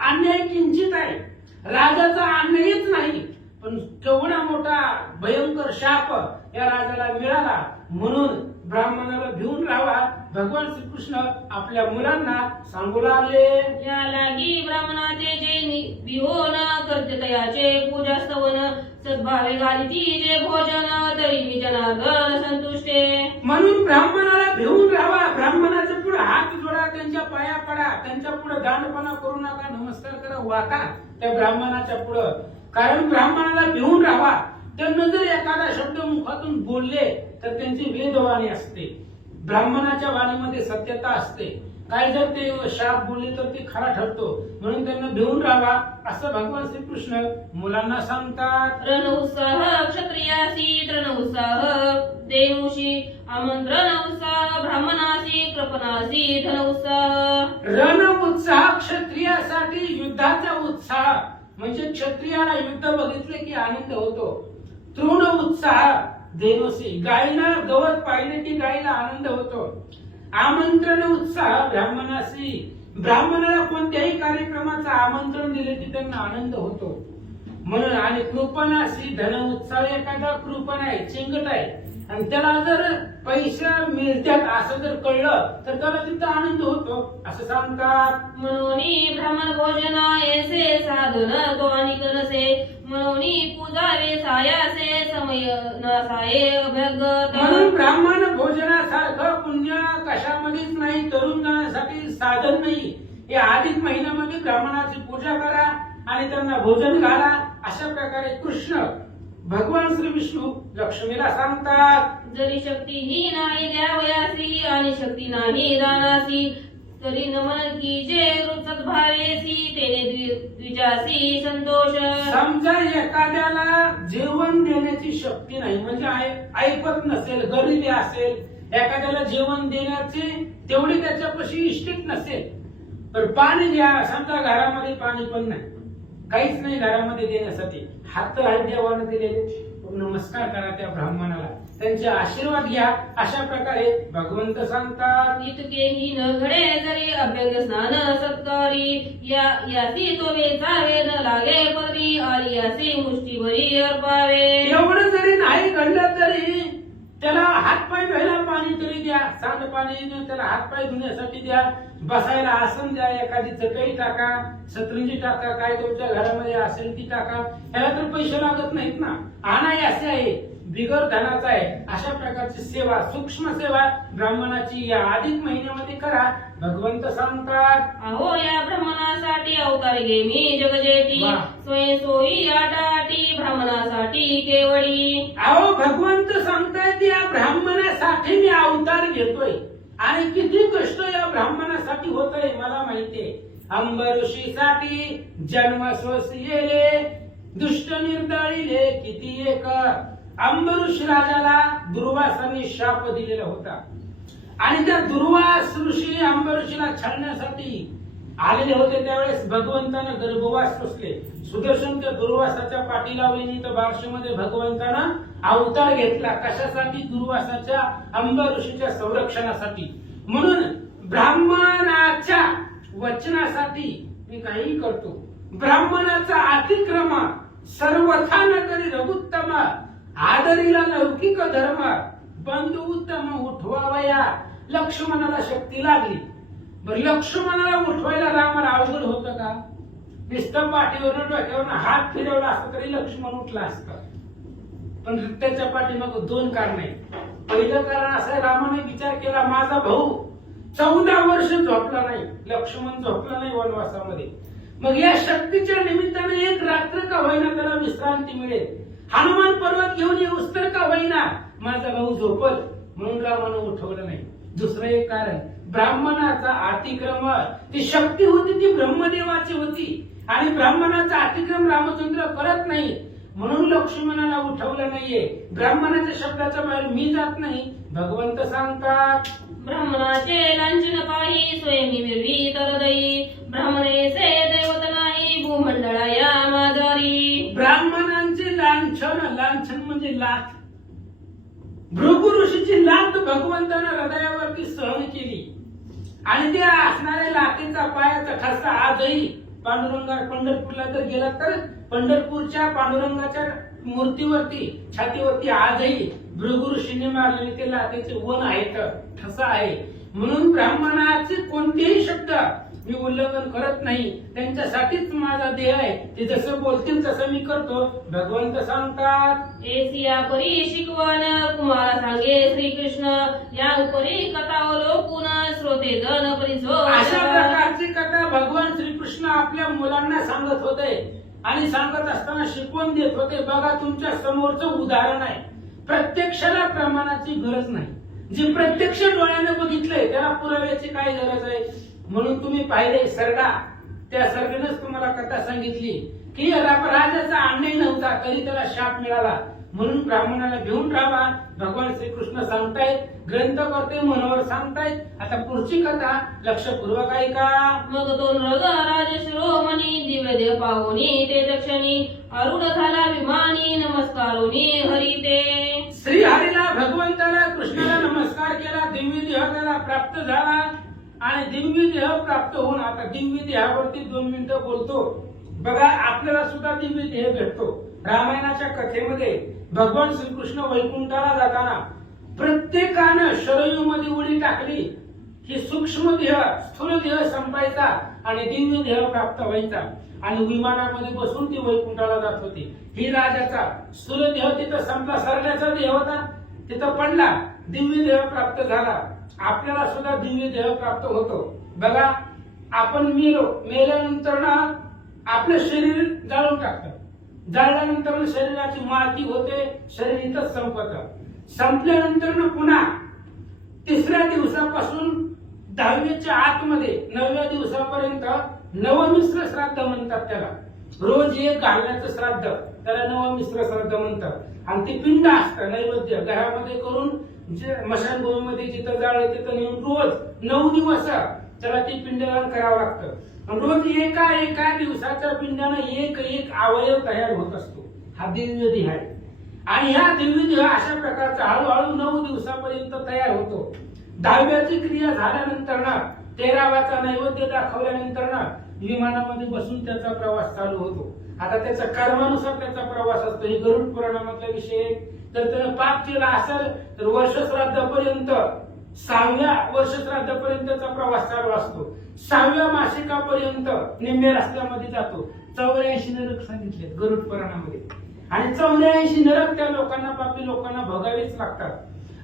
अन्याय किंचित आहे, राजाचा अन्यायच नाही, पण केवढा मोठा भयंकर शाप या राजाला मिळाला, म्हणून ब्राह्मणाला भिवून राहावा. भगवान श्रीकृष्ण आपल्या मुलांना सांगू लागले. या लागी ब्राह्मणाचे जे विहोन करते तयाचे पूजा स्तवन, सद्भावे घालिती जे भोजन तरी मी जनार्दन संतुष्टे. म्हणून ब्राह्मणाला भिवून राहावा, ब्राह्मणाच्या पुढे हात जोडा, त्यांच्या पाया पडा, त्यांच्या पुढे दांडपणा करू नका, नमस्कार करा, वाका त्या ब्राह्मणाच्या पुढे. कारण ब्राह्मणाला भिवून राहावा. त्यांना जर एखादा शब्द मुखातून बोलले तर त्यांची वेदवाणी असते, ब्राह्मणाच्या वाणीमध्ये सत्यता असते. काय जर ते शाप बोलले तर ते खरा ठरतो, म्हणून त्यांना भिवून राहावा असं भगवान श्रीकृष्ण मुलांना सांगतात. रण उत्साह क्षत्रियासी तृण उत्साह देवशी आमंत्रण उत्साह ब्राह्मणासी कृपणासी धन उत्साह. रण उत्साह क्षत्रियासाठी युद्धाचा उत्साह, म्हणजे क्षत्रियाला युद्ध बघितले की आनंद होतो. तृण उत्साह देवसी, गायीला गवत पाहिले की गायीला आनंद होतो. आमंत्रण उत्साह ब्राह्मणासी, ब्राह्मणाला कोणत्याही कार्यक्रमाचं आमंत्रण दिले की त्यांना आनंद होतो. म्हणून आणि कृपणासी धन उत्साह, एखादा कृपण आहे, चिंगट आहे, आणि त्याला जर पैसा मिळतात असं जर कळलं तर त्याला तिथं आनंद होतो असं सांगतात. म्हणून ब्राह्मण भोजना येसे साधन तो अनिक नसे, म्हणून पूजावे सायासे समय नसाये अभ्यगत. म्हणून ब्राह्मण भोजनासारखं पुण्य कशामध्येच नाही, तरुण जाण्यासाठी साधन नाही. या अधिक महिन्यामध्ये ब्राह्मणाची पूजा करा आणि त्यांना भोजन घाला. अशा प्रकारे कृष्ण भगवान श्री विष्णू लक्ष्मीला सांगतात. जरी शक्ती ही नाही द्यावयासी आणि शक्ती नाही दानासी, तरी नमन की जे रुचत भावेसी तेने द्विजासी संतोष. समजा एखाद्याला जेवण देण्याची शक्ती नाही, म्हणजे ऐकत नसेल, गरिबी असेल, एखाद्याला जेवण देण्याचे तेवढी त्याच्यापाशी इष्टिक नसेल, तर पाणी द्या. समजा घरामध्ये पाणी पण नाही, काहीच नाही घरामध्ये देण्यासाठी, हात तर आहेत देवाने दिलेले, नमस्कार करा त्या ब्राह्मणाला, त्यांचे आशीर्वाद घ्या. अशा प्रकारे भगवंत सांगतात. इतकेही न घडे जरी अभ्यंग स्नान सत्कारी, यासी तो वेचावे न लागे पदवी, आली यासी मुष्टीभरी अर्पावे. एवढं जरी नाही घडलं तरी त्याला हातपाय धुवायला पाणी तरी द्या, सांडपाणी त्याला हातपाय धुण्यासाठी द्या, बसायला आसन द्या, एखादी चटई टाका, सतरंजी टाका, काय तुमच्या घरामध्ये असेल ती टाका. याला तर पैसे लागत नाहीत ना, आणाय असे आहे, बिगर धनाचा आहे. अशा प्रकारची सेवा, सूक्ष्म सेवा ब्राह्मणाची या अधिक महिन्यामध्ये करा. भगवंत सांगतात. अहो या ब्राह्मणासाठी अवतार घे मी जगजेटी, वा. स्वयं सोयी आटाटी ब्राह्मणासाठी केवळी. अहो भगवंत सांगतायत या ब्राह्मणासाठी मी अवतार घेतोय आणि किती कष्ट या ब्राह्मणासाठी होतंय मला माहितीये. अंबऋषीसाठी जन्म सोसलेले दुष्ट निर्दळीले किती एक. अंबऋष राजाला दुर्वासाने शाप दिलेला होता आणि त्या दुर्वास ऋषी अंबऋषीला छळण्यासाठी आलेले होते. त्यावेळेस भगवंतानं गर्भवास सोसले. सुदर्शन त्या दुर्वासाच्या पाठी लावली, तर बारशीमध्ये भगवंतानं अवतार घेतला. कशासाठी? दुर्वासाच्या अंब ऋषीच्या संरक्षणासाठी. म्हणून ब्राह्मणाच्या वचनासाठी मी काही करतो. ब्राह्मणाचा अतिक्रम सर्वथा न करी रघुत्तम, आदरीला लौकिक धर्म, बंधू उत्तम उठवावया. लक्ष्मणाला शक्ती लागली. बर लक्ष्मणाला उठवायला रामाला अवघड होतं का? नुसतं पाठीवरून डोक्यावरून हात फिरवला असता तरी लक्ष्मण उठला असता. पण त्याच्या पाठीमाग दोन कारण आहेत. पहिलं कारण असं, रामाने विचार केला माझा भाऊ 14 वर्ष झोपला नाही, लक्ष्मण झोपला नाही वनवासामध्ये, मग या शक्तीच्या निमित्ताने एक रात्र का होईना त्याला विश्रांती मिळेल, हनुमान पर्वत घेऊन येऊस तर का होईना माझा भाऊ झोपल, म्हणून रामानं उठवलं नाही. दुसरं एक कारण, ब्राह्मणाचा अतिक्रम, ती शक्ती होती ती ब्रह्मदेवाची होती आणि ब्राह्मणाचा अतिक्रम रामचंद्र करत नाही, म्हणून लक्ष्मणाला उठवलं नाहीये. ब्राह्मणाच्या शब्दाच्या बाहेर मी जात नाही. भगवंत सांगतात. ब्राह्मणाचे लांछन पाही स्वयंही मिरवी तर दई, ब्राह्मणेचे दैवत नाही भूमंडळा या माजारी. ब्राह्मणांचे लांछन, लांछन म्हणजे लाथ. भृगु ऋषीची लाथ भगवंतानं हृदयावरती सहन केली आणि त्या असणाऱ्या लाथेचा पायाचा ठसा आजही पांडुरंगा पंढरपूरला जर गेला तर पंढरपूरच्या पांडुरंगाच्या मूर्तीवरती, छातीवरती आजही भृगु ऋषीने मारलेले ते लाथेचे वन आहेत, ठसा आहे. म्हणून ब्राह्मणाचे कोणतेही शब्द मी उल्लंघन करत नाही, त्यांच्यासाठीच माझा देह आहे. ते जसं बोलतील तसं मी करतो. भगवंत सांगतात. एसिया परी शिकवण कुमारा सांगे श्रीकृष्ण, या उपरी कथा अवलोकून श्रोते जन परिसो. अशा प्रकारची कथा भगवान श्रीकृष्ण आपल्या मुलांना सांगत होते आणि सांगत असताना शिकवण देत होते. बघा तुमच्या समोरचं उदाहरण आहे. प्रत्यक्षाला प्रमाणाची गरज नाही. जे प्रत्यक्ष डोळ्याने बघितलंय त्याला पुराव्याची काय गरज आहे? म्हणून तुम्ही पाहिले सरडा, त्या सरडेनेच तुम्हाला कथा सांगितली की राजाचा अन्याय नव्हता तरी त्याला शाप मिळाला, म्हणून ब्राह्मणाला घेऊन राहा. भगवान श्रीकृष्ण सांगतायत, ग्रंथ करते मनोवर सांगतायत. आता पुढची कथा लक्षपूर्वक ऐका. मग दोन रग राज शिरोमणी दिव्य देव पाहुनी ते दक्षिणी, आरूढ झाला विमानी नमस्कारोनी हरी ते. श्रीहरीला भगवंताला कृष्णाला नमस्कार केला. दिव्य देह त्याला प्राप्त झाला आणि दिव्य देह प्राप्त होऊन आता दिव्य देहावरती 2 मिनिटं बोलतो. बघा आपल्याला सुद्धा दिव्य देह भेटतो रामायणाच्या कथेमध्ये भगवान श्रीकृष्ण वैकुंठाला जाताना प्रत्येकानं शरयू मध्ये उडी टाकली की सूक्ष्म देह स्थूल देह संपायचा आणि दिव्य देह प्राप्त व्हायचा आणि विमानामध्ये बसून ती वैकुंठाला जात होती. ही राजाचा स्थूल देह तिथं संपला, सरण्याचा देह होता तिथं पडला, दिव्य देह प्राप्त झाला. आपल्याला सुद्धा दिव्य देह प्राप्त होतो. बघा, आपण मेल्यानंतर ना आपलं शरीर जाळून टाकतं, जाळल्यानंतर शरीराची माती होते, शरीर इथंच संपतं. संपल्यानंतर ना पुन्हा तिसऱ्या दिवसापासून 10वीच्या आतमध्ये 9व्या दिवसापर्यंत नवमिश्र श्राद्ध म्हणतात त्याला. रोज एक घालण्याचं श्राद्ध त्याला नवमिश्र श्राद्ध म्हणतात. आणि ते पिंड असतं नैवेद्य घरामध्ये करून जे मशानभूमीमध्ये जिथं जाळे तिथं नेऊन रोज 9 दिवस त्याला ती पिंडदान करावं लागतं. आणि रोज एका दिवसाच्या पिंडानं एक अवयव तयार होत असतो. हा दिव्य देह आहे. आणि ह्या दिव्य देह अशा प्रकारचा हळूहळू 9 दिवसापर्यंत तयार होतो. 10व्याची क्रिया झाल्यानंतर ना 13वाचा नैवेद्य दाखवल्यानंतर ना विमानामध्ये बसून त्याचा प्रवास चालू होतो. आता त्याच्या कर्मानुसार त्याचा प्रवास असतो. हे गरुड पुराणामधला विषय. तर त्यानं पाप केला असेल तर वर्षश्राद्धापर्यंत 6व्या वर्षश्राद्धापर्यंतचा प्रवास चालू असतो. 6व्या मासिकापर्यंत निम्म्या रस्त्यामध्ये जातो. 84 नरक सांगितले गरुड पुराणामध्ये. आणि 84 नरक त्या लोकांना, पापी लोकांना भोगावीच लागतात.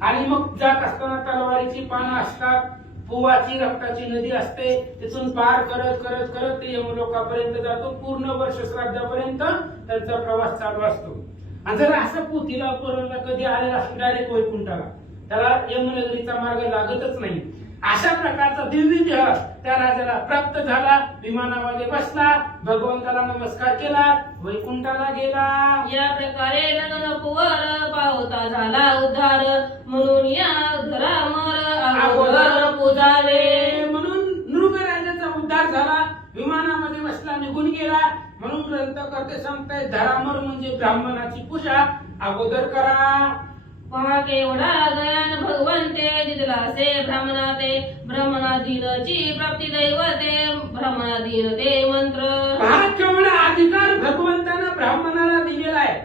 आणि मग जात असताना तलवारीची पानं असतात, पुवाची रक्ताची नदी असते, तिथून पार करत करत करत ते यमलोकापर्यंत जातो. पूर्ण वर्ष श्राद्धापर्यंत त्यांचा प्रवास चालू असतो. आणि जर असं पुतीला परवला कधी आलेला असतो डायरेक्ट वैकुंठाला, त्याला यमनगरीचा मार्ग लागतच नाही. अशा प्रकारचा दिव्य देह त्या राजाला प्राप्त झाला. विमानामध्ये बसला, भगवंताला नमस्कार केला, वैकुंठाला गेला. या प्रकारे नंदनकुवर पावता झाला उद्धार, म्हणून या धरामर अगोदर पूजावे. म्हणून नृग राजाचा उद्धार झाला, विमानामध्ये बसला, निघून गेला. म्हणून ग्रंथकर्ते सांगतायत धरामर म्हणजे ब्राह्मणाची पूजा अगोदर करा. पहा केवढा दयान भगवंते, दिदलासे ब्राह्मणाते, ब्राह्मणाधीनची प्राप्ती दैवते, ब्राह्मणाधीन ते मंत्र. पहा केवढा अधिकार भगवंतानं ब्राह्मणाला दिलेला आहे.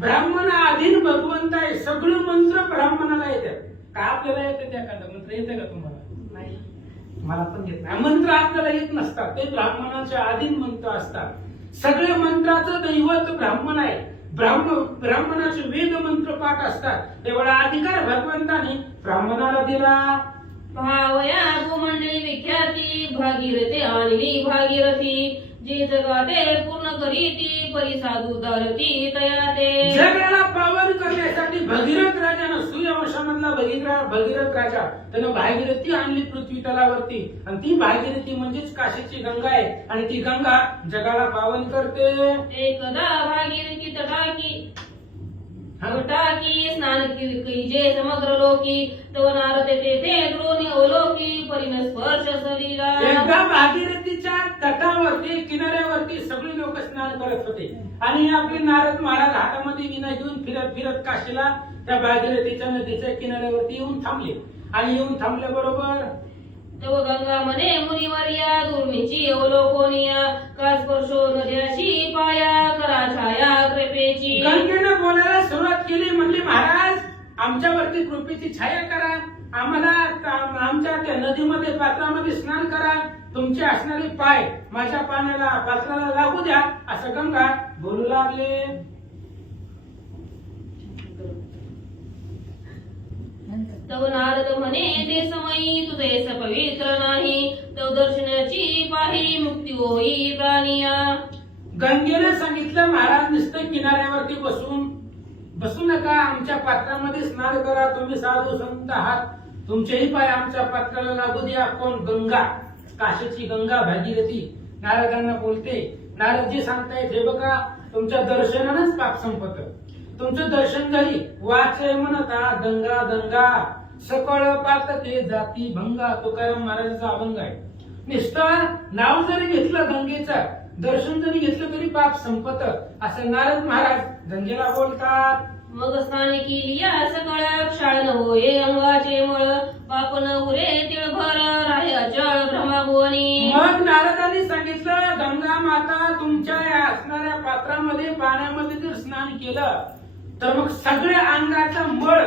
ब्राह्मणाधीन भगवंत आहे. सगळे मंत्र ब्राह्मणाला येतात. का आपल्याला येते एखादा मंत्र येते का तुम्हाला? नाही, मला पण येत नाही. मंत्र आपल्याला येत नसतात, ते ब्राह्मणाच्या अधीन मंत्र असतात. सगळे मंत्राचं दैवत ब्राह्मण आहे. ब्राह्मणाचे वेद मंत्र पाठ असतात. एवढा अधिकार भगवंताने ब्राह्मणाला दिला. भावया गोमंडळी विख्याती, भागीरथे आणली भागीरथी, जी जगाते पूर्ण करीती, परिसाधू धरती तया ते. जगाला पावन करण्यासाठी भगीरथ राजानं, सूर्यवंशामधला भगीरथ राजा त्यानं भागीरथी आणली पृथ्वी तलावरती. आणि ती भागीरथी म्हणजेच काशीची गंगा आहे. आणि ती गंगा जगाला पावन करते. एकदा भागीरथी तटाकी स्नान कीजे समग्र लोकी, तो नारद तेथे द्रोणी अवलोकी, परिण स्पर्श सलीला. एकदा भागीरथीच्या तटावरती किनाऱ्यावरती सगळे लोक स्नान करत होते. आणि आपले नारद महाराज हातामध्ये विना घेऊन फिरत फिरत काशीला त्या भागीरथीच्या नदीच्या किनाऱ्यावरती येऊन थांबले. आणि येऊन थांबल्याबरोबर तव गंगा म्हणे मुनिवर्या, दुर्मीची अवलोकोनिया, का स्पर्शो नद्याशी पाया, करा छाया कृपेची. गंगेनं बोलायला सुरुवात केली. म्हणले महाराज, आमच्यावरती कृपेची छाया करा, आम्हाला आमच्या त्या नदीमध्ये पात्रामध्ये स्नान करा, तुमचे असणारे पाय माझ्या पात्राला लागू द्या, असं गंगा बोलू लागले. तव नारद म्हणे ते समयी तुझे पवित्र नाही, तव दर्शनाची पाही मुक्ती होई प्राणिया. गंगेने सांगितलं महाराज नुसतं किनाऱ्यावरती बसू नका, आमच्या पात्रामध्ये स्नान करा. तुम्ही साधू संत आहात, तुमचेही पाय आमच्या पात्राला लागू द्या. कोण? गंगा, काशीची गंगा भागीरथी नारदांना बोलते. नारदजी सांगतायत, हे बघा, तुमच्या दर्शनानंच पाप संपत. तुमचं दर्शन झाली, वाचे म्हणता गंगा गंगा, सकळ पातके जाती भंगा. तुकाराम महाराजांचा अभंग आहे. नुसतं नाव जरी घेतलं गंगेचं, दर्शन जरी घेतलं तरी पाप संपत, असं नारद महाराज गंगेला बोलतात. मग स्नान केली या सकळ, क्षाळ न होये अंगाचे मळ, पाप न उरे तिळभर, राहे अचळ भ्रमाभुवनी. मग नारदांनी सांगितलं, गंगा माता तुमच्या या असणाऱ्या पात्र पात्रामध्ये पाण्यामध्ये जर स्नान केलं तर मग सगळ्या अंगाचा मळ,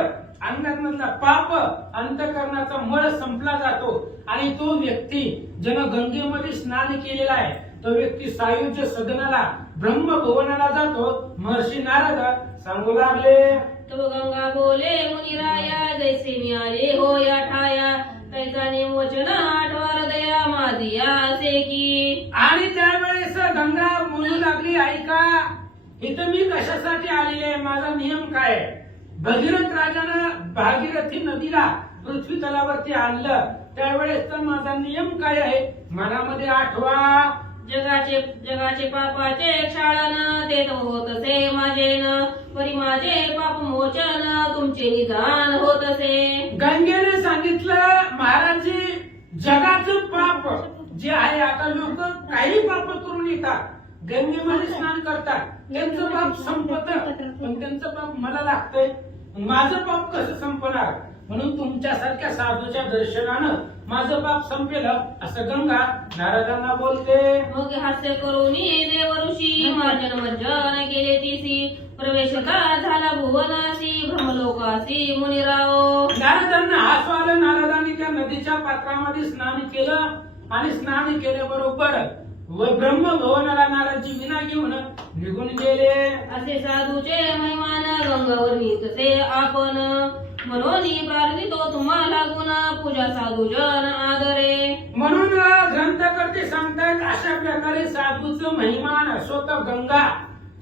अंगातला पाप, अंतकरणाचा मळ संपला जातो आणि तो व्यक्ती ज्यानं गंगेमध्ये स्नान केलेला आहे तो व्यक्ती सायुज्य सदनाला ब्रह्मभुवनाला जातो. महर्षी नारद सांगू लागले, तो गंगा बोले मुनिराया, जैसे मी आले हो या ठाया, तैसा निमोचन आठवा हृदया माझी आसे की. आणि त्यावेळेस गंगा बोलू लागली, ऐका इथं मी कशासाठी आलेले आहे, माझा नियम काय आहे. भगीरथ राजानं भागीरथी नदीला पृथ्वी तलावरती आणलं त्यावेळेस तर माझा नियम काय आहे मनामध्ये आठवा. जगाचे पापाचे क्षालन, ते तो होत असे माझेन, परी माझे पाप मोचन, तुमचे निदान होत असे. गंगेने सांगितलं, महाराजजी जगाचं पाप जे आहे, आता लोक काही पाप करून येतात, गंगेमध्ये स्नान करतात, त्यांचं पाप संपत, पण त्यांचं पाप मला लागतंय, माझं पाप कसं संपणार. म्हणून तुमच्यासारख्या साधूच्या दर्शनानं माझं पाप संपेल असं गंगा नारदांना बोलते. मग हास्य करूनी देव ऋषी मार्जन मर्जन केले तिसी, प्रवेशता झाला भुवनासी, ब्रह्मलोकासी मुनिराव. नारदांना हसू आलं. नारदांनी त्या नदीच्या पात्रामध्ये स्नान केलं आणि स्नान केल्याबरोबर ब्रह्मभवनाला नारदजी विना घेऊन निघून गेले. असे साधूचे महिमान गंगावर तसे आपण, म्हणून प्रार्थितो तुम्हाला गुण, पूजा साधूजन आदरे. म्हणून ग्रंथकर्ते सांगतात अशा प्रकारे साधूचं महिमान स्वतः गंगा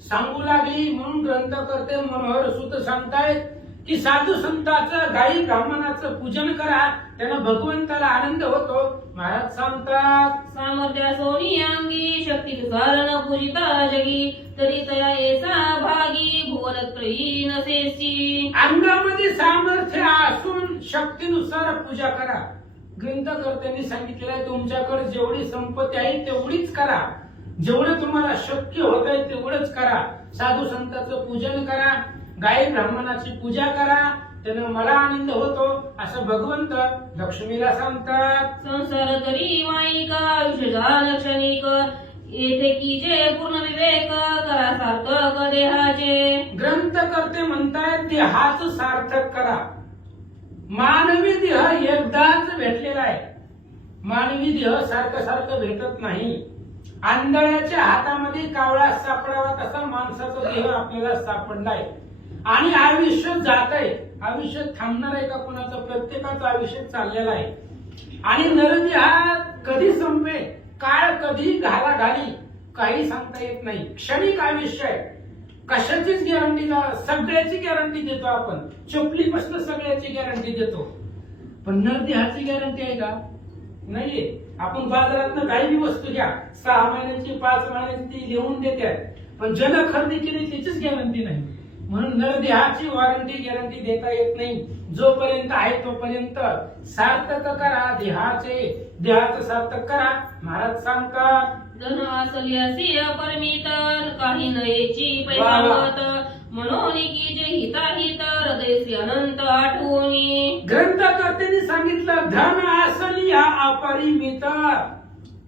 सांगू लागली. म्हणून ग्रंथकर्ते मनोहर सुत सांगतायत की साधू संतांचं, गायी ब्राह्मणाचं पूजन करा, त्यांना भगवंताला आनंद होतो. महाराज सांगतात, सामर्थ्या सोनी अंगी, शक्ती तुकार न पूजिता जगी, तरी तया एसा भागी, भुवनत्रयी नसेसी. अंगामध्ये सामर्थ्य असून शक्तीनुसार पूजा करा. ग्रंथकर्त्यांनी सांगितलेलं आहे तुमच्याकडे जेवढी संपत्ती आहे तेवढीच करा, जेवढं तुम्हाला शक्य होत आहे तेवढंच करा. साधू संतांचं पूजन करा, गायी ब्राह्मणाची पूजा करा, त्यानं मला आनंद होतो असं भगवंत लक्ष्मीला सांगतात. संसार तरी माईक, आयुष्य जान क्षणिक, येथे की जे पूर्ण विवेक, करा सार्थक देहाचे. ग्रंथकर्ते म्हणतायत देहाचं सार्थक करा. मानवी देह एकदाच भेटलेला आहे, मानवी देह सारखं सारखं भेटत नाही. आंधळ्याच्या हातामध्ये कावळा सापडावा तसा माणसाचा देह आपल्याला सापडलाय आणि आयुष्य जात आहे. आयुष्य थांबणार आहे का कोणाचं, प्रत्येकाचं आयुष्य चाललेलं आहे. आणि नरदेह हा कधी संपेल, काळ कधी घाला घाली काही सांगता येत नाही. क्षणिक आयुष्य आहे, कशाचीच गॅरंटी, सगळ्याची गॅरंटी देतो आपण, चपलीपासून सगळ्याची गॅरंटी देतो, पण नरदेहाची गॅरंटी आहे का, नाहीये. आपण बाजारात काही वस्तू घ्या, 6 महिन्याची 5 महिन्याची ती लिहून देतात, पण ज्यानं खरेदी केली त्याचीच गॅरंटी नाही. म्हणून नरदेहाची वॉरंटी गॅरंटी देता येत नाही. जोपर्यंत आहे तोपर्यंत सार्थक करा देहाचं सार्थक करा. महाराज सांगतात, धन असली असे अपरिमित, काही नयेची पैसावत, म्हणून की जे हिताहित, हृदयसी अनंत आठवणी. ग्रंथकर्त्यांनी सांगितलं धन असली हा अपरिमित,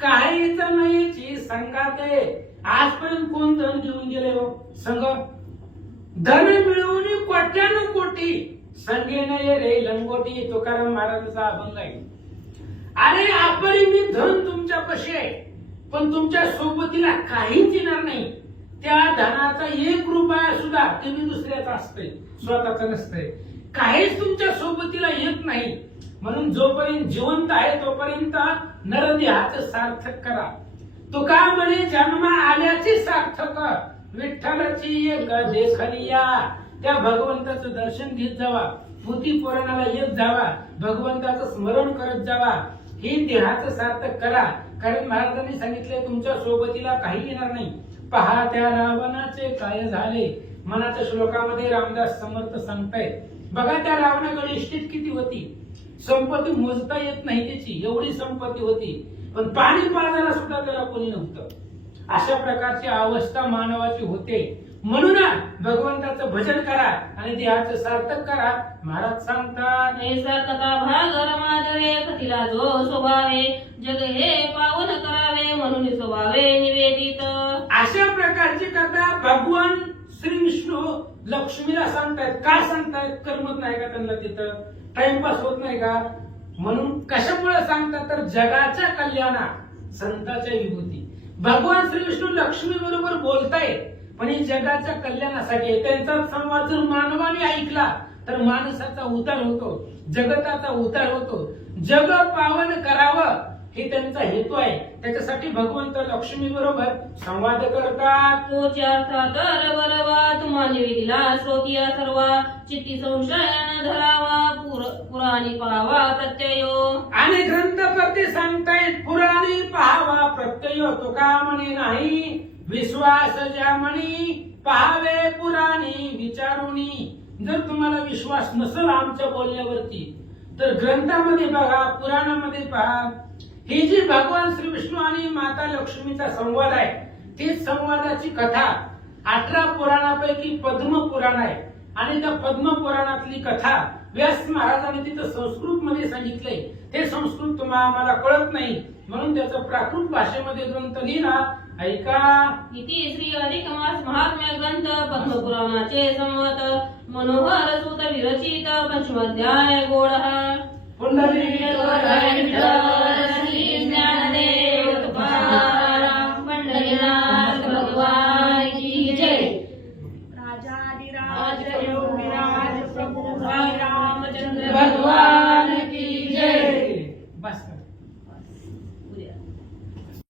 काहीच नाहीची संगाते. आजपर्यंत कोण धन घेऊन गेले हो संग, धन मिळवून कोट्यानु कोटी, संगे नये रे लंगोटी. तुकाराम महाराजांचा अभंग आहे. अरे अपरिमित धन तुमच्यापाशी आहे, पण तुमच्या सोबतीला काहीच येणार नाही. त्या धनाचा 1 रुपया सुद्धा ते मी दुसऱ्याचा असतंय, स्वतःचा नसतंय. काहीच तुमच्या सोबतीला येत नाही. म्हणून जोपर्यंत जिवंत आहे तोपर्यंत नरदेहाचं सार्थक करा. तुका म्हणे जन्म आल्याची सार्थक, विठ्ठलाची एक देखलिया. त्या भगवंताचं दर्शन घेत जावा, भूती पुराणाला येत जावा, भगवंताचं स्मरण करत जावा. ही देहाचं सार्थक करा. कारण महाराजांनी सांगितले तुमच्या सोबतीला काही येणार नाही. पहा त्या रावणाचे काय झाले. मनाच्या श्लोकामध्ये रामदास समर्थ सांगतायत. बघा त्या रावणाकडे इष्टित किती होती, संपत्ती मोजता येत नाही त्याची, एवढी संपत्ती होती, पण पाणी पाजायला सुद्धा त्याला कोणी नव्हतं. अशा प्रकारची अवस्था मानवाची होते. म्हणून भगवंताचं भजन करा आणि देहाचं सार्थक करा. महाराज सांगतात ऐसा कथा भाग रमाधवे कथिला जो स्वभावे जग हे पावन करावे म्हणून स्वभावे निवेदित. अशा प्रकारची कथा भगवान श्री विष्णू लक्ष्मीला सांगतायत. का सांगतायत? करमत नाही का त्यांना तिथं? टाइमपास होत नाही का? म्हणून कशामुळे सांगतात तर जगाच्या कल्याणा संतांच्या विभूती. भगवान श्री विष्णू लक्ष्मी बरोबर बोलतायत पण ही जगाच्या कल्याणासाठी आहे. त्यांचा संवाद जर मानवाने ऐकला तर माणसाचा उद्धार होतो, जगताचा उद्धार होतो. जग पावन करावं हे त्यांचा हेतू आहे. त्याच्यासाठी भगवंत लक्ष्मी बरोबर संवाद करतात. तोच अर्थात बलवा तुम्हा निवेदिला श्रोतिया सर्वा चित्ती संशय न धरावा पुराणी पाहावा प्रत्ययो. आणि ग्रंथकर्ते सांगतायत पुराणी पाहावा प्रत्यय. तुका म्हणे नाही विश्वास ज्या म्हणी पाहावे पुराणी विचारुनी. जर तुम्हाला विश्वास नसेल आमच्या बोलण्यावरती तर ग्रंथामध्ये बघा, पुराणामध्ये पहा. ही जी भगवान श्री विष्णू आणि माता लक्ष्मीचा संवाद आहे तीच संवादाची कथा 18 पुराणापैकी पद्म पुराण आहे. आणि त्या पद्म पुराणातली कथा व्यास महाराजांनी तिथं संस्कृत मध्ये सांगितलंय. ते संस्कृत आम्हाला कळत नाही म्हणून त्याचं प्राकृत भाषेमध्ये ग्रंथ लिहिला. ऐका. इति श्री अधिक मास महात्म्य ग्रंथ पद्मपुराणाचे संवत मनोहर सुत विरचित पंचमाध्याय गोडः. पुंडलिक